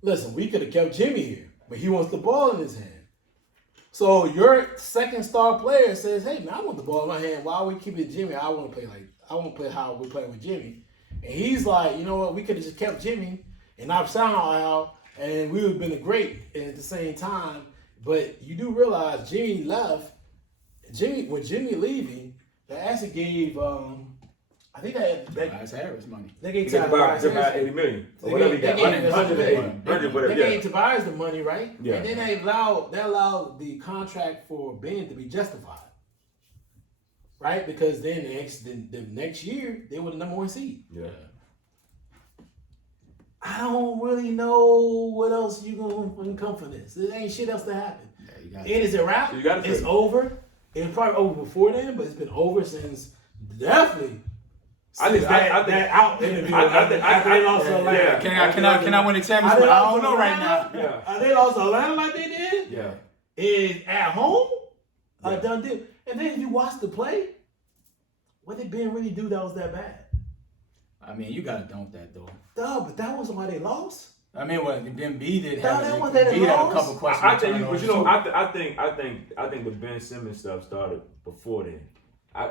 Listen, we could have kept Jimmy here, but he wants the ball in his hand. So your second star player says, hey, man, I want the ball in my hand. Why are we keeping Jimmy? I want to play how we're playing with Jimmy. And he's like, you know what, we could have just kept Jimmy and not somehow, and we would have been great at the same time. But you do realize Jimmy left. When Jimmy leaving, they actually gave I think Tobias Harris money. They gave He got Tobias about $80 million. Or whatever he got. 100, whatever. They gave Tobias the money, right? Yeah. And then they allowed the contract for Ben to be justified. Right? Because then the next year they were the number 1 seed. Yeah. I don't really know what else you gonna come for this. There ain't shit else to happen. Yeah, It is a wrap. So It's over. It's probably over before then, but it's been over since definitely. I think that out interview. They lost to Atlanta. Can I win a championship? I don't know right now. Yeah. They lost to Atlanta like they did. Yeah. Is at home Yeah. a done deal. And then if you watch the play, what did Ben really do that was that bad? I mean, you gotta dump that though. Duh, but that wasn't why they lost. I mean, what Embiid did No, have that a one they lost. couple questions. I think, but you know, I think the Ben Simmons stuff started before then.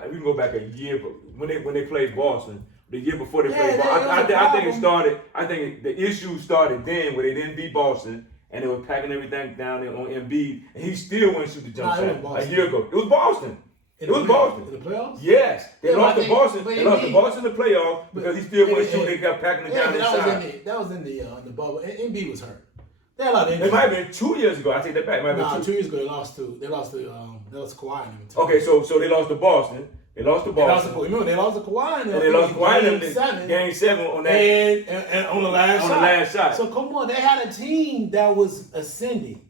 We can go back a year, but when they played Boston, the year before they played Boston, I think it started. I think the issue started then when they didn't beat Boston and they were packing everything down there on Embiid, and he still wouldn't shoot the jump shot a year ago. It was Boston. It was Boston. In the playoffs? Yes. They lost to Boston. but They lost to Boston in the playoffs because he still wouldn't shoot. They kept packing it down inside. That was in the bubble. And Embiid was hurt. They had a lot of It might have been 2 years ago. I take that back. It might have been 2 years ago. They lost to Kawhi and them. Okay, so they lost to Boston. They lost to Boston. Remember, they lost to Kawhi and them. And they lost to Kawhi in in Game 7 on that. And on the last shot. So So come on, they had a team that was ascending,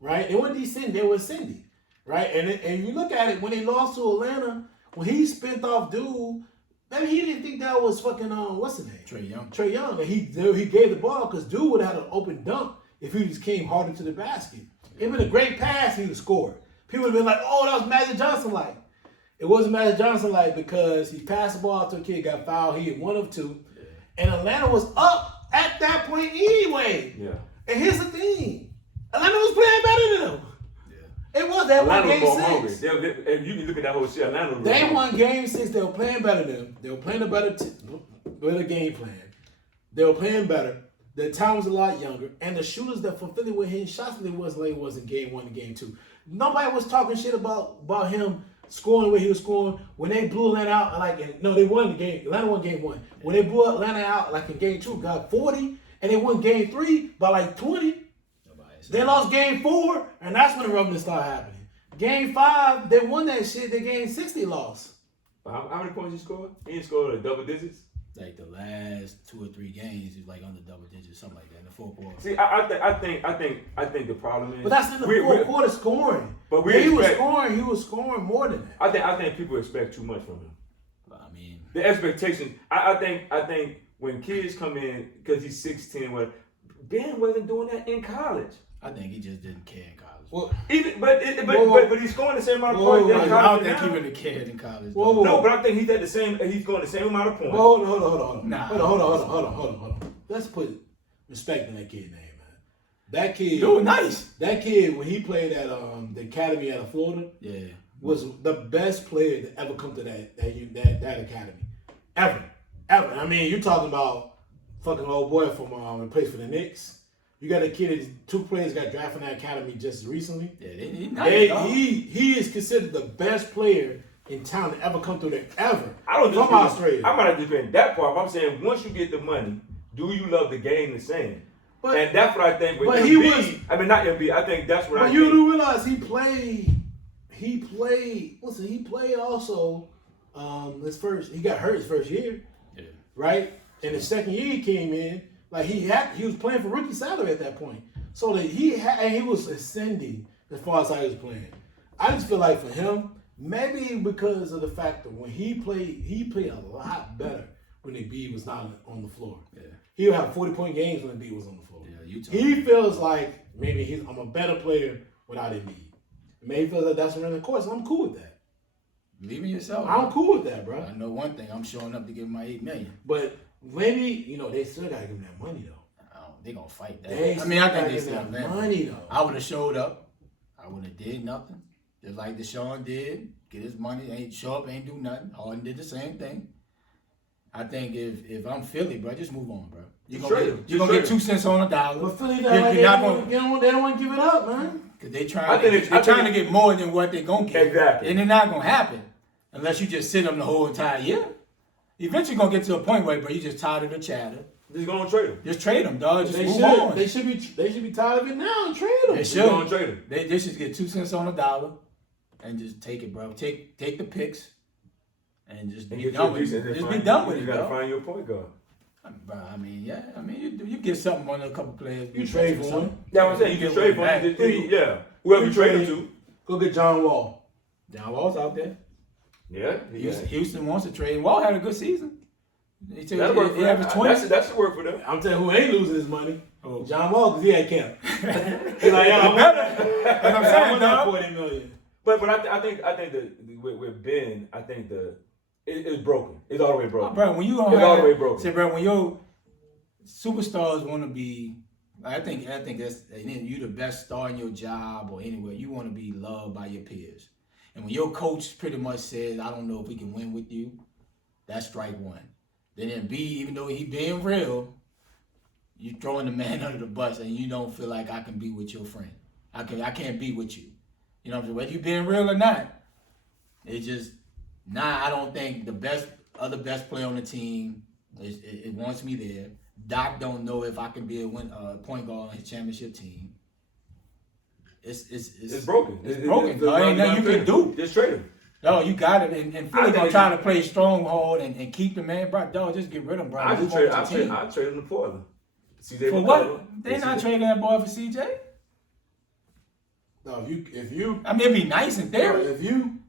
right? They weren't descending, they were ascending, right? And you look at it, when they lost to Atlanta, when he spent off dude, maybe he didn't think that was fucking, what's his name? Trae Young. And he gave the ball because dude would have had an open dunk if he just came harder to the basket. It would have been a great pass, he would have scored. People would have been like, oh, that was Magic Johnson-like. It wasn't Magic Johnson-like because he passed the ball to a kid, got fouled, he hit 1 of 2. And Atlanta was up at that point anyway. Yeah. And here's the thing. Atlanta was playing better than them. It was. They won Game 6. If you can look at that whole shit, Atlanta was They won Game 6. They were playing better than them. They were playing a better game plan. They were playing better. The time was a lot younger. And the shooters that from Philly were hitting shots that was in Game 1 and Game 2. Nobody was talking shit about him scoring where he was scoring. When they blew Atlanta out, they won the game. Atlanta won Game 1. When they blew Atlanta out, in Game 2, got 40, and they won Game 3 by 20. They lost Game 4, and that's when the rumbling started happening. Game 5, they won that shit. They Game 6, they lost. How many points he scored? He didn't score double digits. Like the last 2 or 3 games, he was under double digits, something like that in the fourth quarter. See, I think the problem is. But that's in the fourth quarter scoring. But he was scoring more than that. I think people expect too much from him. I mean, the expectations. I think when kids come in because he's 6'10", Ben wasn't doing that in college. I think he just didn't care in college. Well, but he's scoring the same amount of points in college. I don't think he really cared in college. No, but I think he's scoring the same amount of points. Hold on. Nah. Hold on. Let's put respect in that kid's name, man. That kid, dude, nice. That kid, when he played at the academy out of Florida, was the best player to ever come to that academy, ever. I mean, you're talking about fucking old boy from that plays for the Knicks. You got a kid that 2 players got drafted in the academy just recently. Yeah, he is considered the best player in town to ever come through there ever. I don't from Australia. I might not defend that part. But I'm saying once you get the money, do you love the game the same? But, and that's what I think with but Embiid. he was. I mean, not Embiid. I think that's what I But think. you do realize he played. Listen, he played also. He got hurt his first year, right? And the second year he came in, like he was playing for rookie salary at that point. So that he was ascending as far as how he was playing. I just feel like for him, maybe because of the fact that when he played a lot better when Embiid was not on the floor. Yeah. He would have 40-point games when Embiid was on the floor. Yeah, he feels like maybe I'm a better player without Embiid. Maybe he feels like that's running the course. I'm cool with that. Believe in yourself. I'm cool with that, bro. I know one thing. I'm showing up to give him my $8 million. But maybe they still gotta give him that money though. They gonna fight that. I think they still have that money though. I would have showed up. I would have did nothing. Just like Deshaun did. Get his money. Ain't show up. Ain't do nothing. Harden did the same thing. I think if I'm Philly, bro, just move on, bro. You're gonna get 2 cents on a dollar. But Philly, they don't want to give it up, man. Because they're trying to get more than what they're going to get. Exactly. And it's not going to happen unless you just sit them the whole entire year. Eventually going to get to a point where, bro, you just tired of the chatter. Just going to trade him. Just trade them, dog. Just move on. They should be tired of it now and trade them. They should. Going to trade him. They should get 2 cents on a dollar and just take it, bro. Take the picks and just be done with it. Just be done with it, You got to bro. find your point guard. Bro, I mean, you get something on a couple players. You trade for one. Yeah, I'm saying you can trade for him. Yeah. Whoever you trade him to. Go get John Wall. John Wall's out there. Yeah. Houston wants to trade. Wall had a good season. That'll work for them. That should work for them. I'm telling you who ain't losing his money. Oh. John Wall, because he had camp. He's like, yo, I'm saying, that $40 million. But I think that with Ben, I think it's broken. It's all the way broken. Bro, when you it's all the way broken. See, bro, when your superstars want to be, I think that's you the best star in your job or anywhere. You want to be loved by your peers. And when your coach pretty much says, "I don't know if we can win with you," that's strike one. Then B, even though he being real, you throwing the man under the bus, and you don't feel like I can be with your friend. I can't be with you. You know what I'm saying? Whether you being real or not, it's just. I don't think the other best player on the team it wants me there. Doc don't know if I can be a point guard on his championship team. It's broken. It's broken. Ain't nothing you can do. Just trade him. No, you got it. And Philly gonna try to play stronghold and keep the man. Bro, dog, just get rid of him, bro. I trade him to Portland. CJ for what? They not trading that boy for CJ. No, if you. I mean, it'd be nice in theory. If you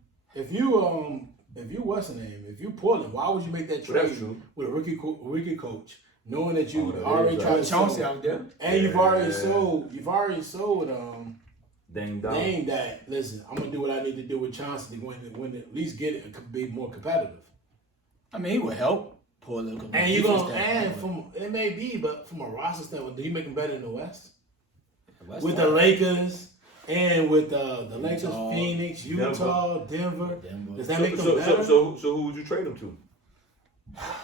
what's the name? If you Portland, why would you make that trade with a rookie coach, knowing that you already tried to Chauncey out there, and you've already sold Dame that. Listen, I'm gonna do what I need to do with Chauncey to win at least get it and be more competitive. I mean, he would help Portland. And you gonna it may be, but from a roster standpoint, do you make them better in the West? With the Lakers. And with the Lakers, Phoenix, Utah, Denver. Does that make them better? So who would you trade them to?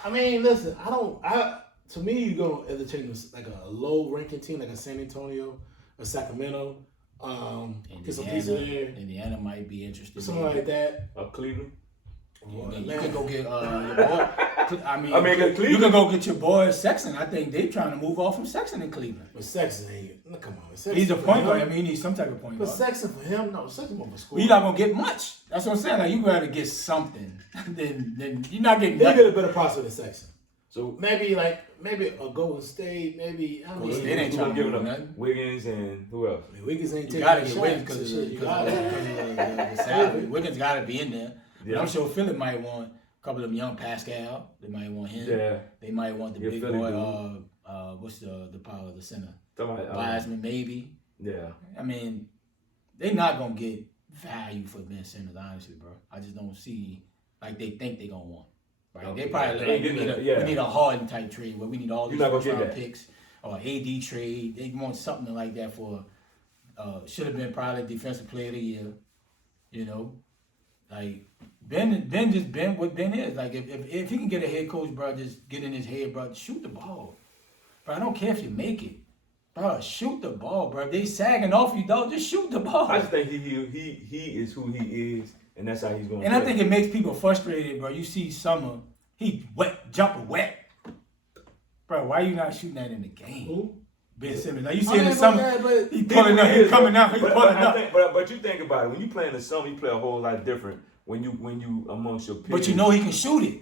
I mean, listen, to me, you go entertain like a low-ranking team like a San Antonio, a Sacramento. Get some pieces there. Indiana might be interested. Something like that. Cleveland. You can go get your boy. Cleveland. You can go get your boy Sexton. I think they're trying to move off from Sexton in Cleveland. But Sexton ain't. Come on, Sexton he's a point guard. I mean, he needs some type of point guard. But Sexton for him, no, Sexton more of a scorer. He's not gonna get much. That's what I'm saying. Like you gotta get something. then you're not getting. They get a better prospect than Sexton. So maybe a Golden State. Maybe I mean. They ain't trying to give nothing. Wiggins and who else? I mean, Wiggins ain't taking. You gotta get Wiggins because of the salary. Wiggins gotta be in there. Yeah. But I'm sure Philly might want a couple of them young Pascal. They might want him. Yeah. They might want the big Philly boy. What's the power of the center? Wiseman maybe. Yeah. I mean, they're not gonna get value for Ben Simmons, honestly, bro. I just don't see like they think they're gonna want. Right? Okay. They probably we need a Harden type trade where we need all these first round picks or AD trade. They want something like that for should have been probably defensive player of the year. You know, like Ben what Ben is. Like if he can get a head coach, bro, just get in his head, bro, shoot the ball. Bro, I don't care if you make it. Bro, shoot the ball, bro. If they sagging off you, dog, just shoot the ball. I just think he is who he is, and that's how he's going to And I think it makes people frustrated, bro. You see Summer, he jumping wet. Bro, why you not shooting that in the game? Who? Ben Simmons. Like you see in the summer, he pulling up, he coming out, he but, pulling but up. But you think about it. When you play in the summer, you play a whole lot different when you amongst your peers. But you know he can shoot it.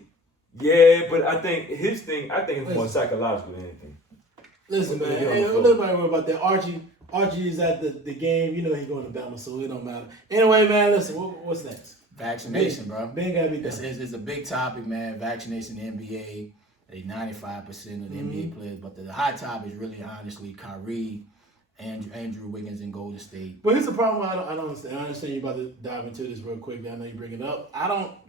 Yeah, but I think his thing, it's more psychological than anything. Listen, man, ain't nobody worry about that. Archie is at the game. You know he's going to Bama, so it don't matter. Anyway, man, listen, what's next? Vaccination, bro. Ben gotta be done. It's a big topic, man. Vaccination in the NBA. 95% of the NBA players, but the hot topic is really honestly Kyrie, Andrew Wiggins, and Golden State. But here's the problem. I don't understand. I understand you're about to dive into this real quick. I know you bring it up.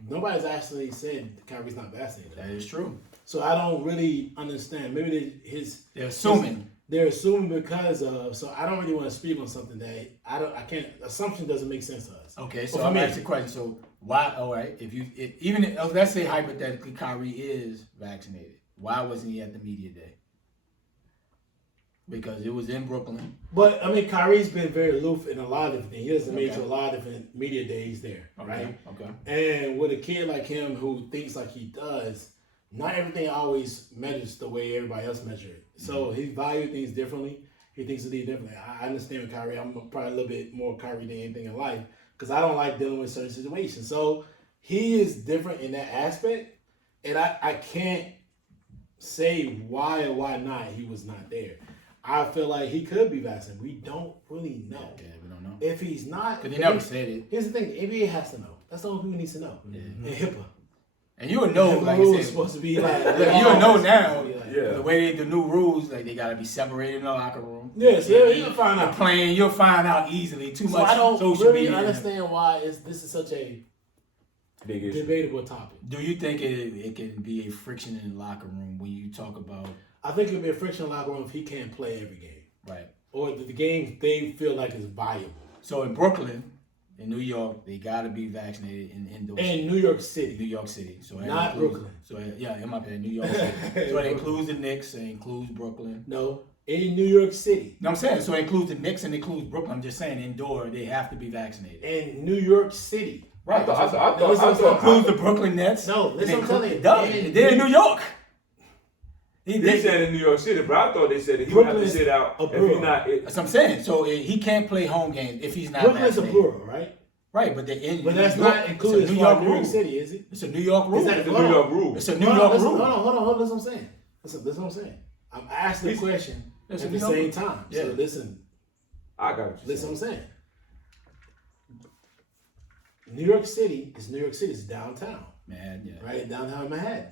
Nobody's actually said Kyrie's not vaccinated. That is true. So I don't really understand. Maybe they're assuming. They're assuming because of. So I don't really want to speak on something that I can't. Assumption doesn't make sense to us. Okay, so I'm asking a question. So why? All right, let's say hypothetically Kyrie is vaccinated, why wasn't he at the media day? Because it was in Brooklyn. But I mean, Kyrie's been very aloof in a lot of different things. He doesn't make to a lot of different media days there, right? Okay. And with a kid like him who thinks like he does, not everything always measures the way everybody else measures it. So he values things differently. He thinks of things differently. I understand with Kyrie. I'm probably a little bit more Kyrie than anything in life because I don't like dealing with certain situations. So he is different in that aspect, and I can't say why or why not he was not there. I feel like he could be vaccinated. We don't really know. Yeah, we don't know. If he's not, because they never said it. Here's the thing: the NBA has to know. That's the only people needs to know. Yeah. And HIPAA. And you would know, the like rules you said, supposed to be like you would know now. Yeah. The way the new rules, like they gotta be separated in the locker room. Yes, yeah, you'll find out. Playing, you'll find out easily. Too much. I don't social really media. understand why this is such a big issue. Debatable topic. Do you think it can be a friction in the locker room when you talk about? I think it'll be a friction in the locker room if he can't play every game. Right. Or the games they feel like is viable. So in Brooklyn, in New York, they got to be vaccinated in indoors. And New York City. New York City. So not Brooklyn. So yeah, in my opinion, New York City. So it includes the Knicks, it includes Brooklyn. No, in New York City. No, I'm saying, so it includes the Knicks and it includes Brooklyn. I'm just saying indoor, they have to be vaccinated. In New York City. Right. I thought it includes the Brooklyn Nets. No, listen, I'm telling you. They're in New York. They said in New York City, but I thought they said that he would have to sit out if he's not. That's what I'm saying. So he can't play home games if he's not Brooklyn's vaccinated. a plural, right? Right, but they're in But that's New York. not included as far as New York City, is it? It's a New York rule. It's a New York rule. It's a New York rule. Hold on. That's what I'm saying. Listen, that's what I'm saying. I'm asking the question at the same time. Yeah. So listen. I got what you're Listen, what I'm saying. New York City is New York City. It's downtown. Man, yeah. Right? Downtown Manhattan.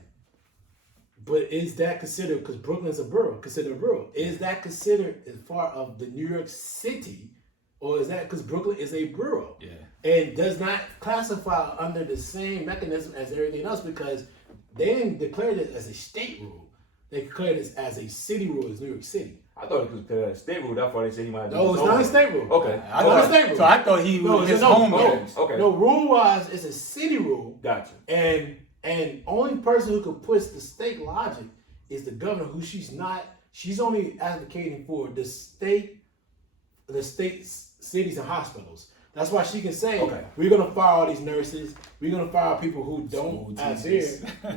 But is that considered, because Brooklyn's a borough, considered a borough, is that considered as part of the New York City, or is that because Brooklyn is a borough? Yeah. And does not classify under the same mechanism as everything else because they didn't declare this as a state rule. They declared this as a city rule, as New York City. I thought it was a state rule. That's why they said he might have No, it's not a state rule. Okay. So I thought he was his home games. Okay. No, rule-wise, it's a city rule. Gotcha. And only person who could push the state logic is the governor, who she's only advocating for the state, cities and hospitals. That's why she can say, we're going to fire all these nurses. We're going to fire people who don't adhere.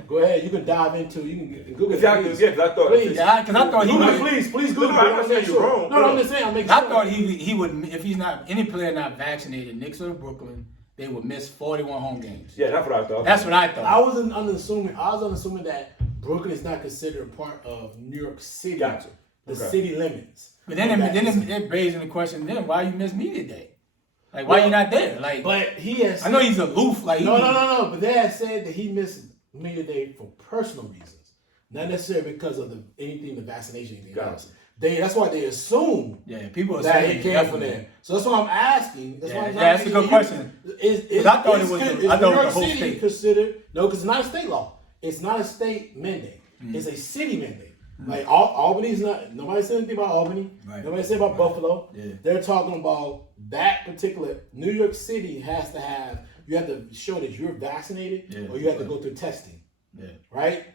Go ahead. You can dive into, you can Google it. Yeah, because I thought. Please. Yeah, because I thought he would. Please Google it. I'm not saying you're wrong. No, I'm just saying, I'm making sure. I thought he would, if he's not, any player not vaccinated, Knicks or Brooklyn, they would miss 41 home games. Yeah, that's what I thought. That's what I thought. I was unassuming that Brooklyn is not considered a part of New York City. Gotcha. The city limits. But then it raises the question, then why you miss media day? Like, why you not there? Like, but he has. I know he's aloof. Like, No. But they have said that he missed media day for personal reasons, not necessarily because of anything, the vaccination, anything else. That's why they assume. Yeah, people are that saying he came from there. So that's why I'm asking. That's a good question. I thought it was. I thought it was the whole state considered because it's not a state law. It's not a state mandate. It's a city mandate. Like Albany's not. Nobody said anything about Albany. Right. Nobody said about Buffalo. Yeah. They're talking about that particular. New York City has to have. You have to show that you're vaccinated, or you have to go through testing. Yeah. Right.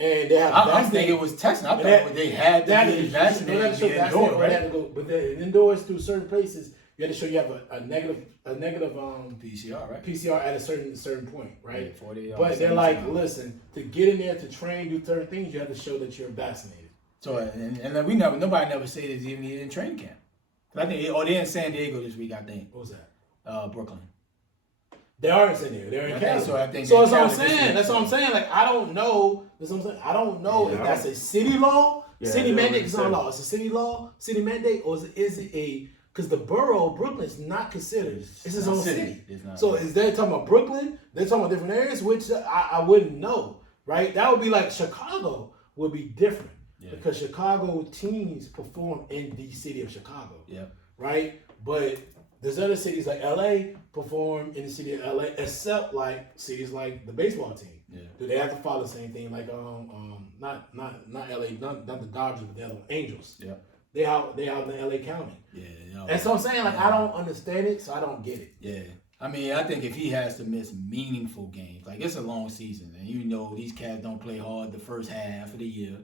And they have I'm thinking it was testing. I thought they had to be vaccinated to be indoors, right? But then indoors through certain places, you had to show you have a negative PCR, right? PCR at a certain point, right? Yeah, 40 but they're like, hours. listen, to get in there to train, do certain things, you have to show that you're vaccinated. So and then nobody never said it's even in training camp. I think they're in San Diego this week. I think. What was that? Brooklyn. They are in San Diego. They're in Cali. So I think. So that's what I'm saying. That's what I'm saying. Like I don't know. That's what I'm saying. I don't know if that's a city law, city mandate. It's not law. It's a city law, city mandate, or is it a? Because the borough of Brooklyn is not considered. It's its own city. So is they talking about Brooklyn? They're talking about different areas, which I wouldn't know, right? That would be like Chicago would be different. Yeah. Because Chicago teams perform in the city of Chicago. Yeah. Right? But there's other cities like LA perform in the city of LA, except like cities like the baseball team. Yeah. Do they have to follow the same thing? Like not LA, not the Dodgers, but the other one, Angels. Yeah. They out in LA County. Yeah. And so I'm saying like I don't understand it, so I don't get it. Yeah. I mean, I think if he has to miss meaningful games, like it's a long season, and these cats don't play hard the first half of the year.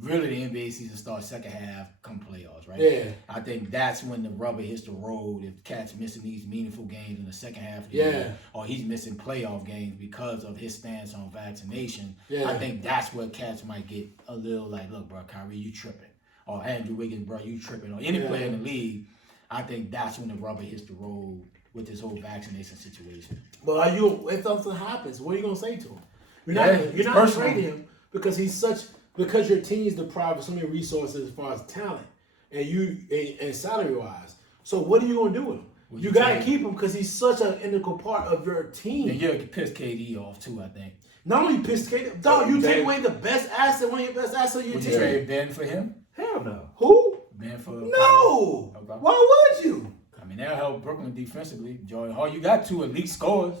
Really, the NBA season starts second half, come playoffs, right? Yeah. I think that's when the rubber hits the road. If Cat's missing these meaningful games in the second half of the year, or he's missing playoff games because of his stance on vaccination, I think that's where Cats might get a little like, look, bro, Kyrie, you tripping. Or Andrew Wiggins, bro, you tripping. Or any player in the league, I think that's when the rubber hits the road with this whole vaccination situation. But if something happens, what are you going to say to him? You're not going to trade him because your team's deprived of so many resources as far as talent and salary wise. So what are you gonna do with him? Well, you gotta keep him because he's such an integral part of your team. And you're piss KD off too, I think. Not only piss KD, dog, you take away the best asset, one of your best assets of your team. Would you trade Ben for him? Hell no. Who? Ben for no. Okay. Why would you? I mean, that'll help Brooklyn defensively. Jordan Hall, you got two elite scorers.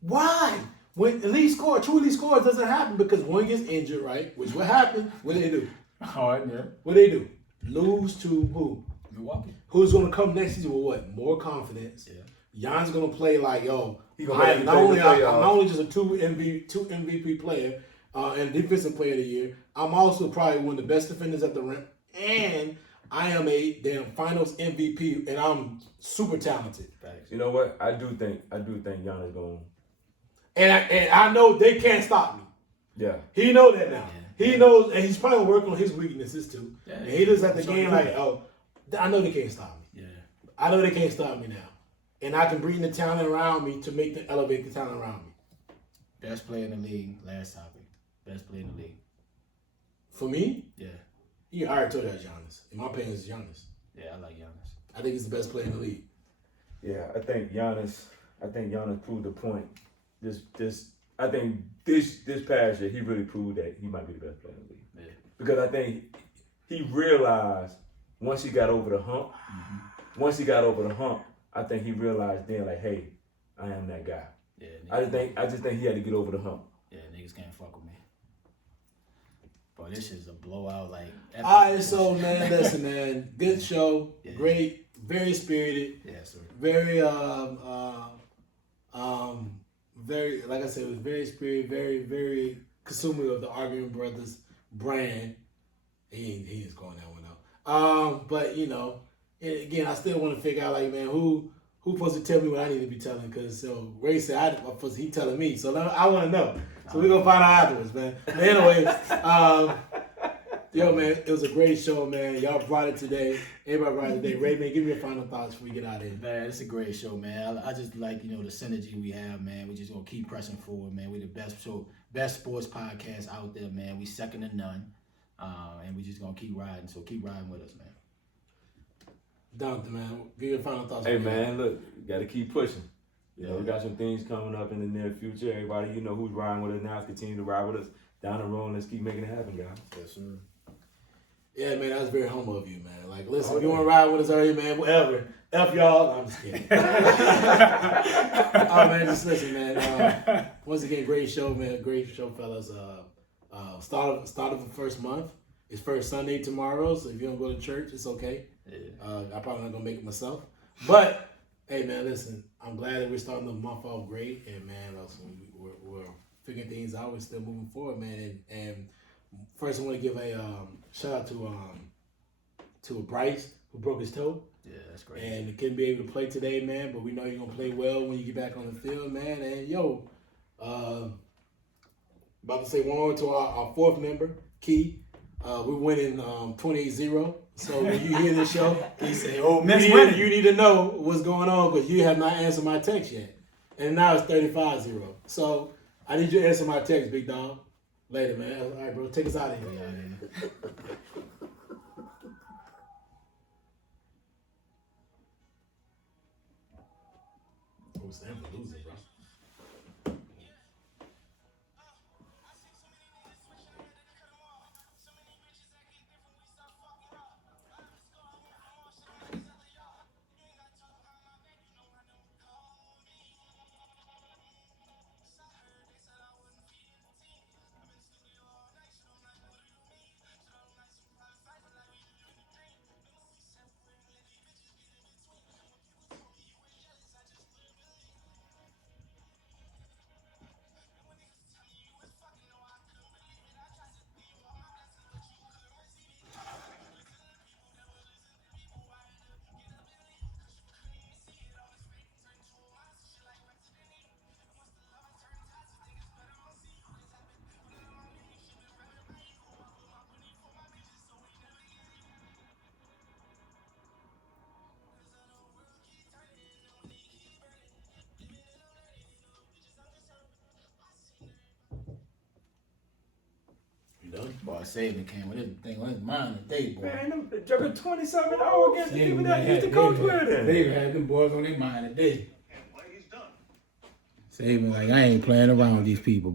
Why? When true elite scorers doesn't happen because one gets injured, right? Which what happened? What do they do? Hard, yeah. What do they do? Lose to who? Milwaukee. Who's going to come next season with what? More confidence. Yeah. Giannis going to play like, yo, I'm not only just a two MVP player and defensive player of the year, I'm also probably one of the best defenders at the rim, and I am a damn finals MVP, and I'm super talented. Thanks. You know what? I do think Giannis going. And I know they can't stop me. Yeah. He know that now. Yeah. He knows, and he's probably working on his weaknesses too. Yeah. And he looks at the game like, oh, I know they can't stop me. Yeah. I know they can't stop me now. And I can bring the talent around me to elevate the talent around me. Best player in the league, last topic. Best player in the league. For me? Yeah. You already told that Giannis. In my opinion, it's Giannis. Yeah, I like Giannis. I think he's the best player in the league. Yeah, I think Giannis proved the point. I think this past year he really proved that he might be the best player in the league. Yeah. Because I think he realized once he got over the hump, I think he realized then like, hey, I am that guy. Yeah. I just think he had to get over the hump. Yeah, niggas can't fuck with me. Bro, this is a blowout. Like, all right, so man, listen, man, good show, great, very spirited. Yeah, sir. Very very, like I said, it was very spirited, very, very consuming of the Arguing Brothers brand. He is going that one out. But again, I still want to figure out like, man, who supposed to tell me what I need to be telling? Because Ray said he telling me, so I want to know. So we're gonna find out afterwards, man. But anyway, yo, man, it was a great show, man. Y'all brought it today. Everybody brought it today. Ray, man, give me your final thoughts before we get out of here. Man, it's a great show, man. I just like, the synergy we have, man. We just gonna keep pressing forward, man. We the best sports podcast out there, man. We second to none. And we just gonna keep riding. So keep riding with us, man. Dante, man, give your final thoughts. Hey, man, look, you gotta keep pushing. We got some things coming up in the near future. Everybody, who's riding with us now, continue to ride with us down the road. Let's keep making it happen, guys. Yes, sir. Yeah, man, that's very humble of you, man. Like, listen, if you want to ride with us early, man, whatever. F y'all. No, I'm just kidding. Oh, man, just listen, man. Once again, great show, man. Great show, fellas. Start of the first month. It's first Sunday tomorrow, so if you don't go to church, it's okay. Yeah. I'm probably not going to make it myself. But, hey, man, listen, I'm glad that we're starting the month off great. And, man, we're figuring things out and still moving forward, man. And first, I want to give a shout out to Bryce who broke his toe. Yeah, that's great. And couldn't be able to play today, man. But we know you're gonna play well when you get back on the field, man. And about to say one more to our fourth member, Key. We're winning 28-0. So when you hear this show, he say, "Oh, Miss, you need to know what's going on because you have not answered my text yet." And now it's 35-0. So I need you to answer my text, big dog. Later, man. All right, bro. Take us out of here. Yeah. Oh, Sam losing, bro. Boy, Saban came with his thing on his mind today, boy. Man, them juggling 20-something an hour against the people that used to coach with him. Saban had them boys on their mind today. Saban like, I ain't playing around with these people.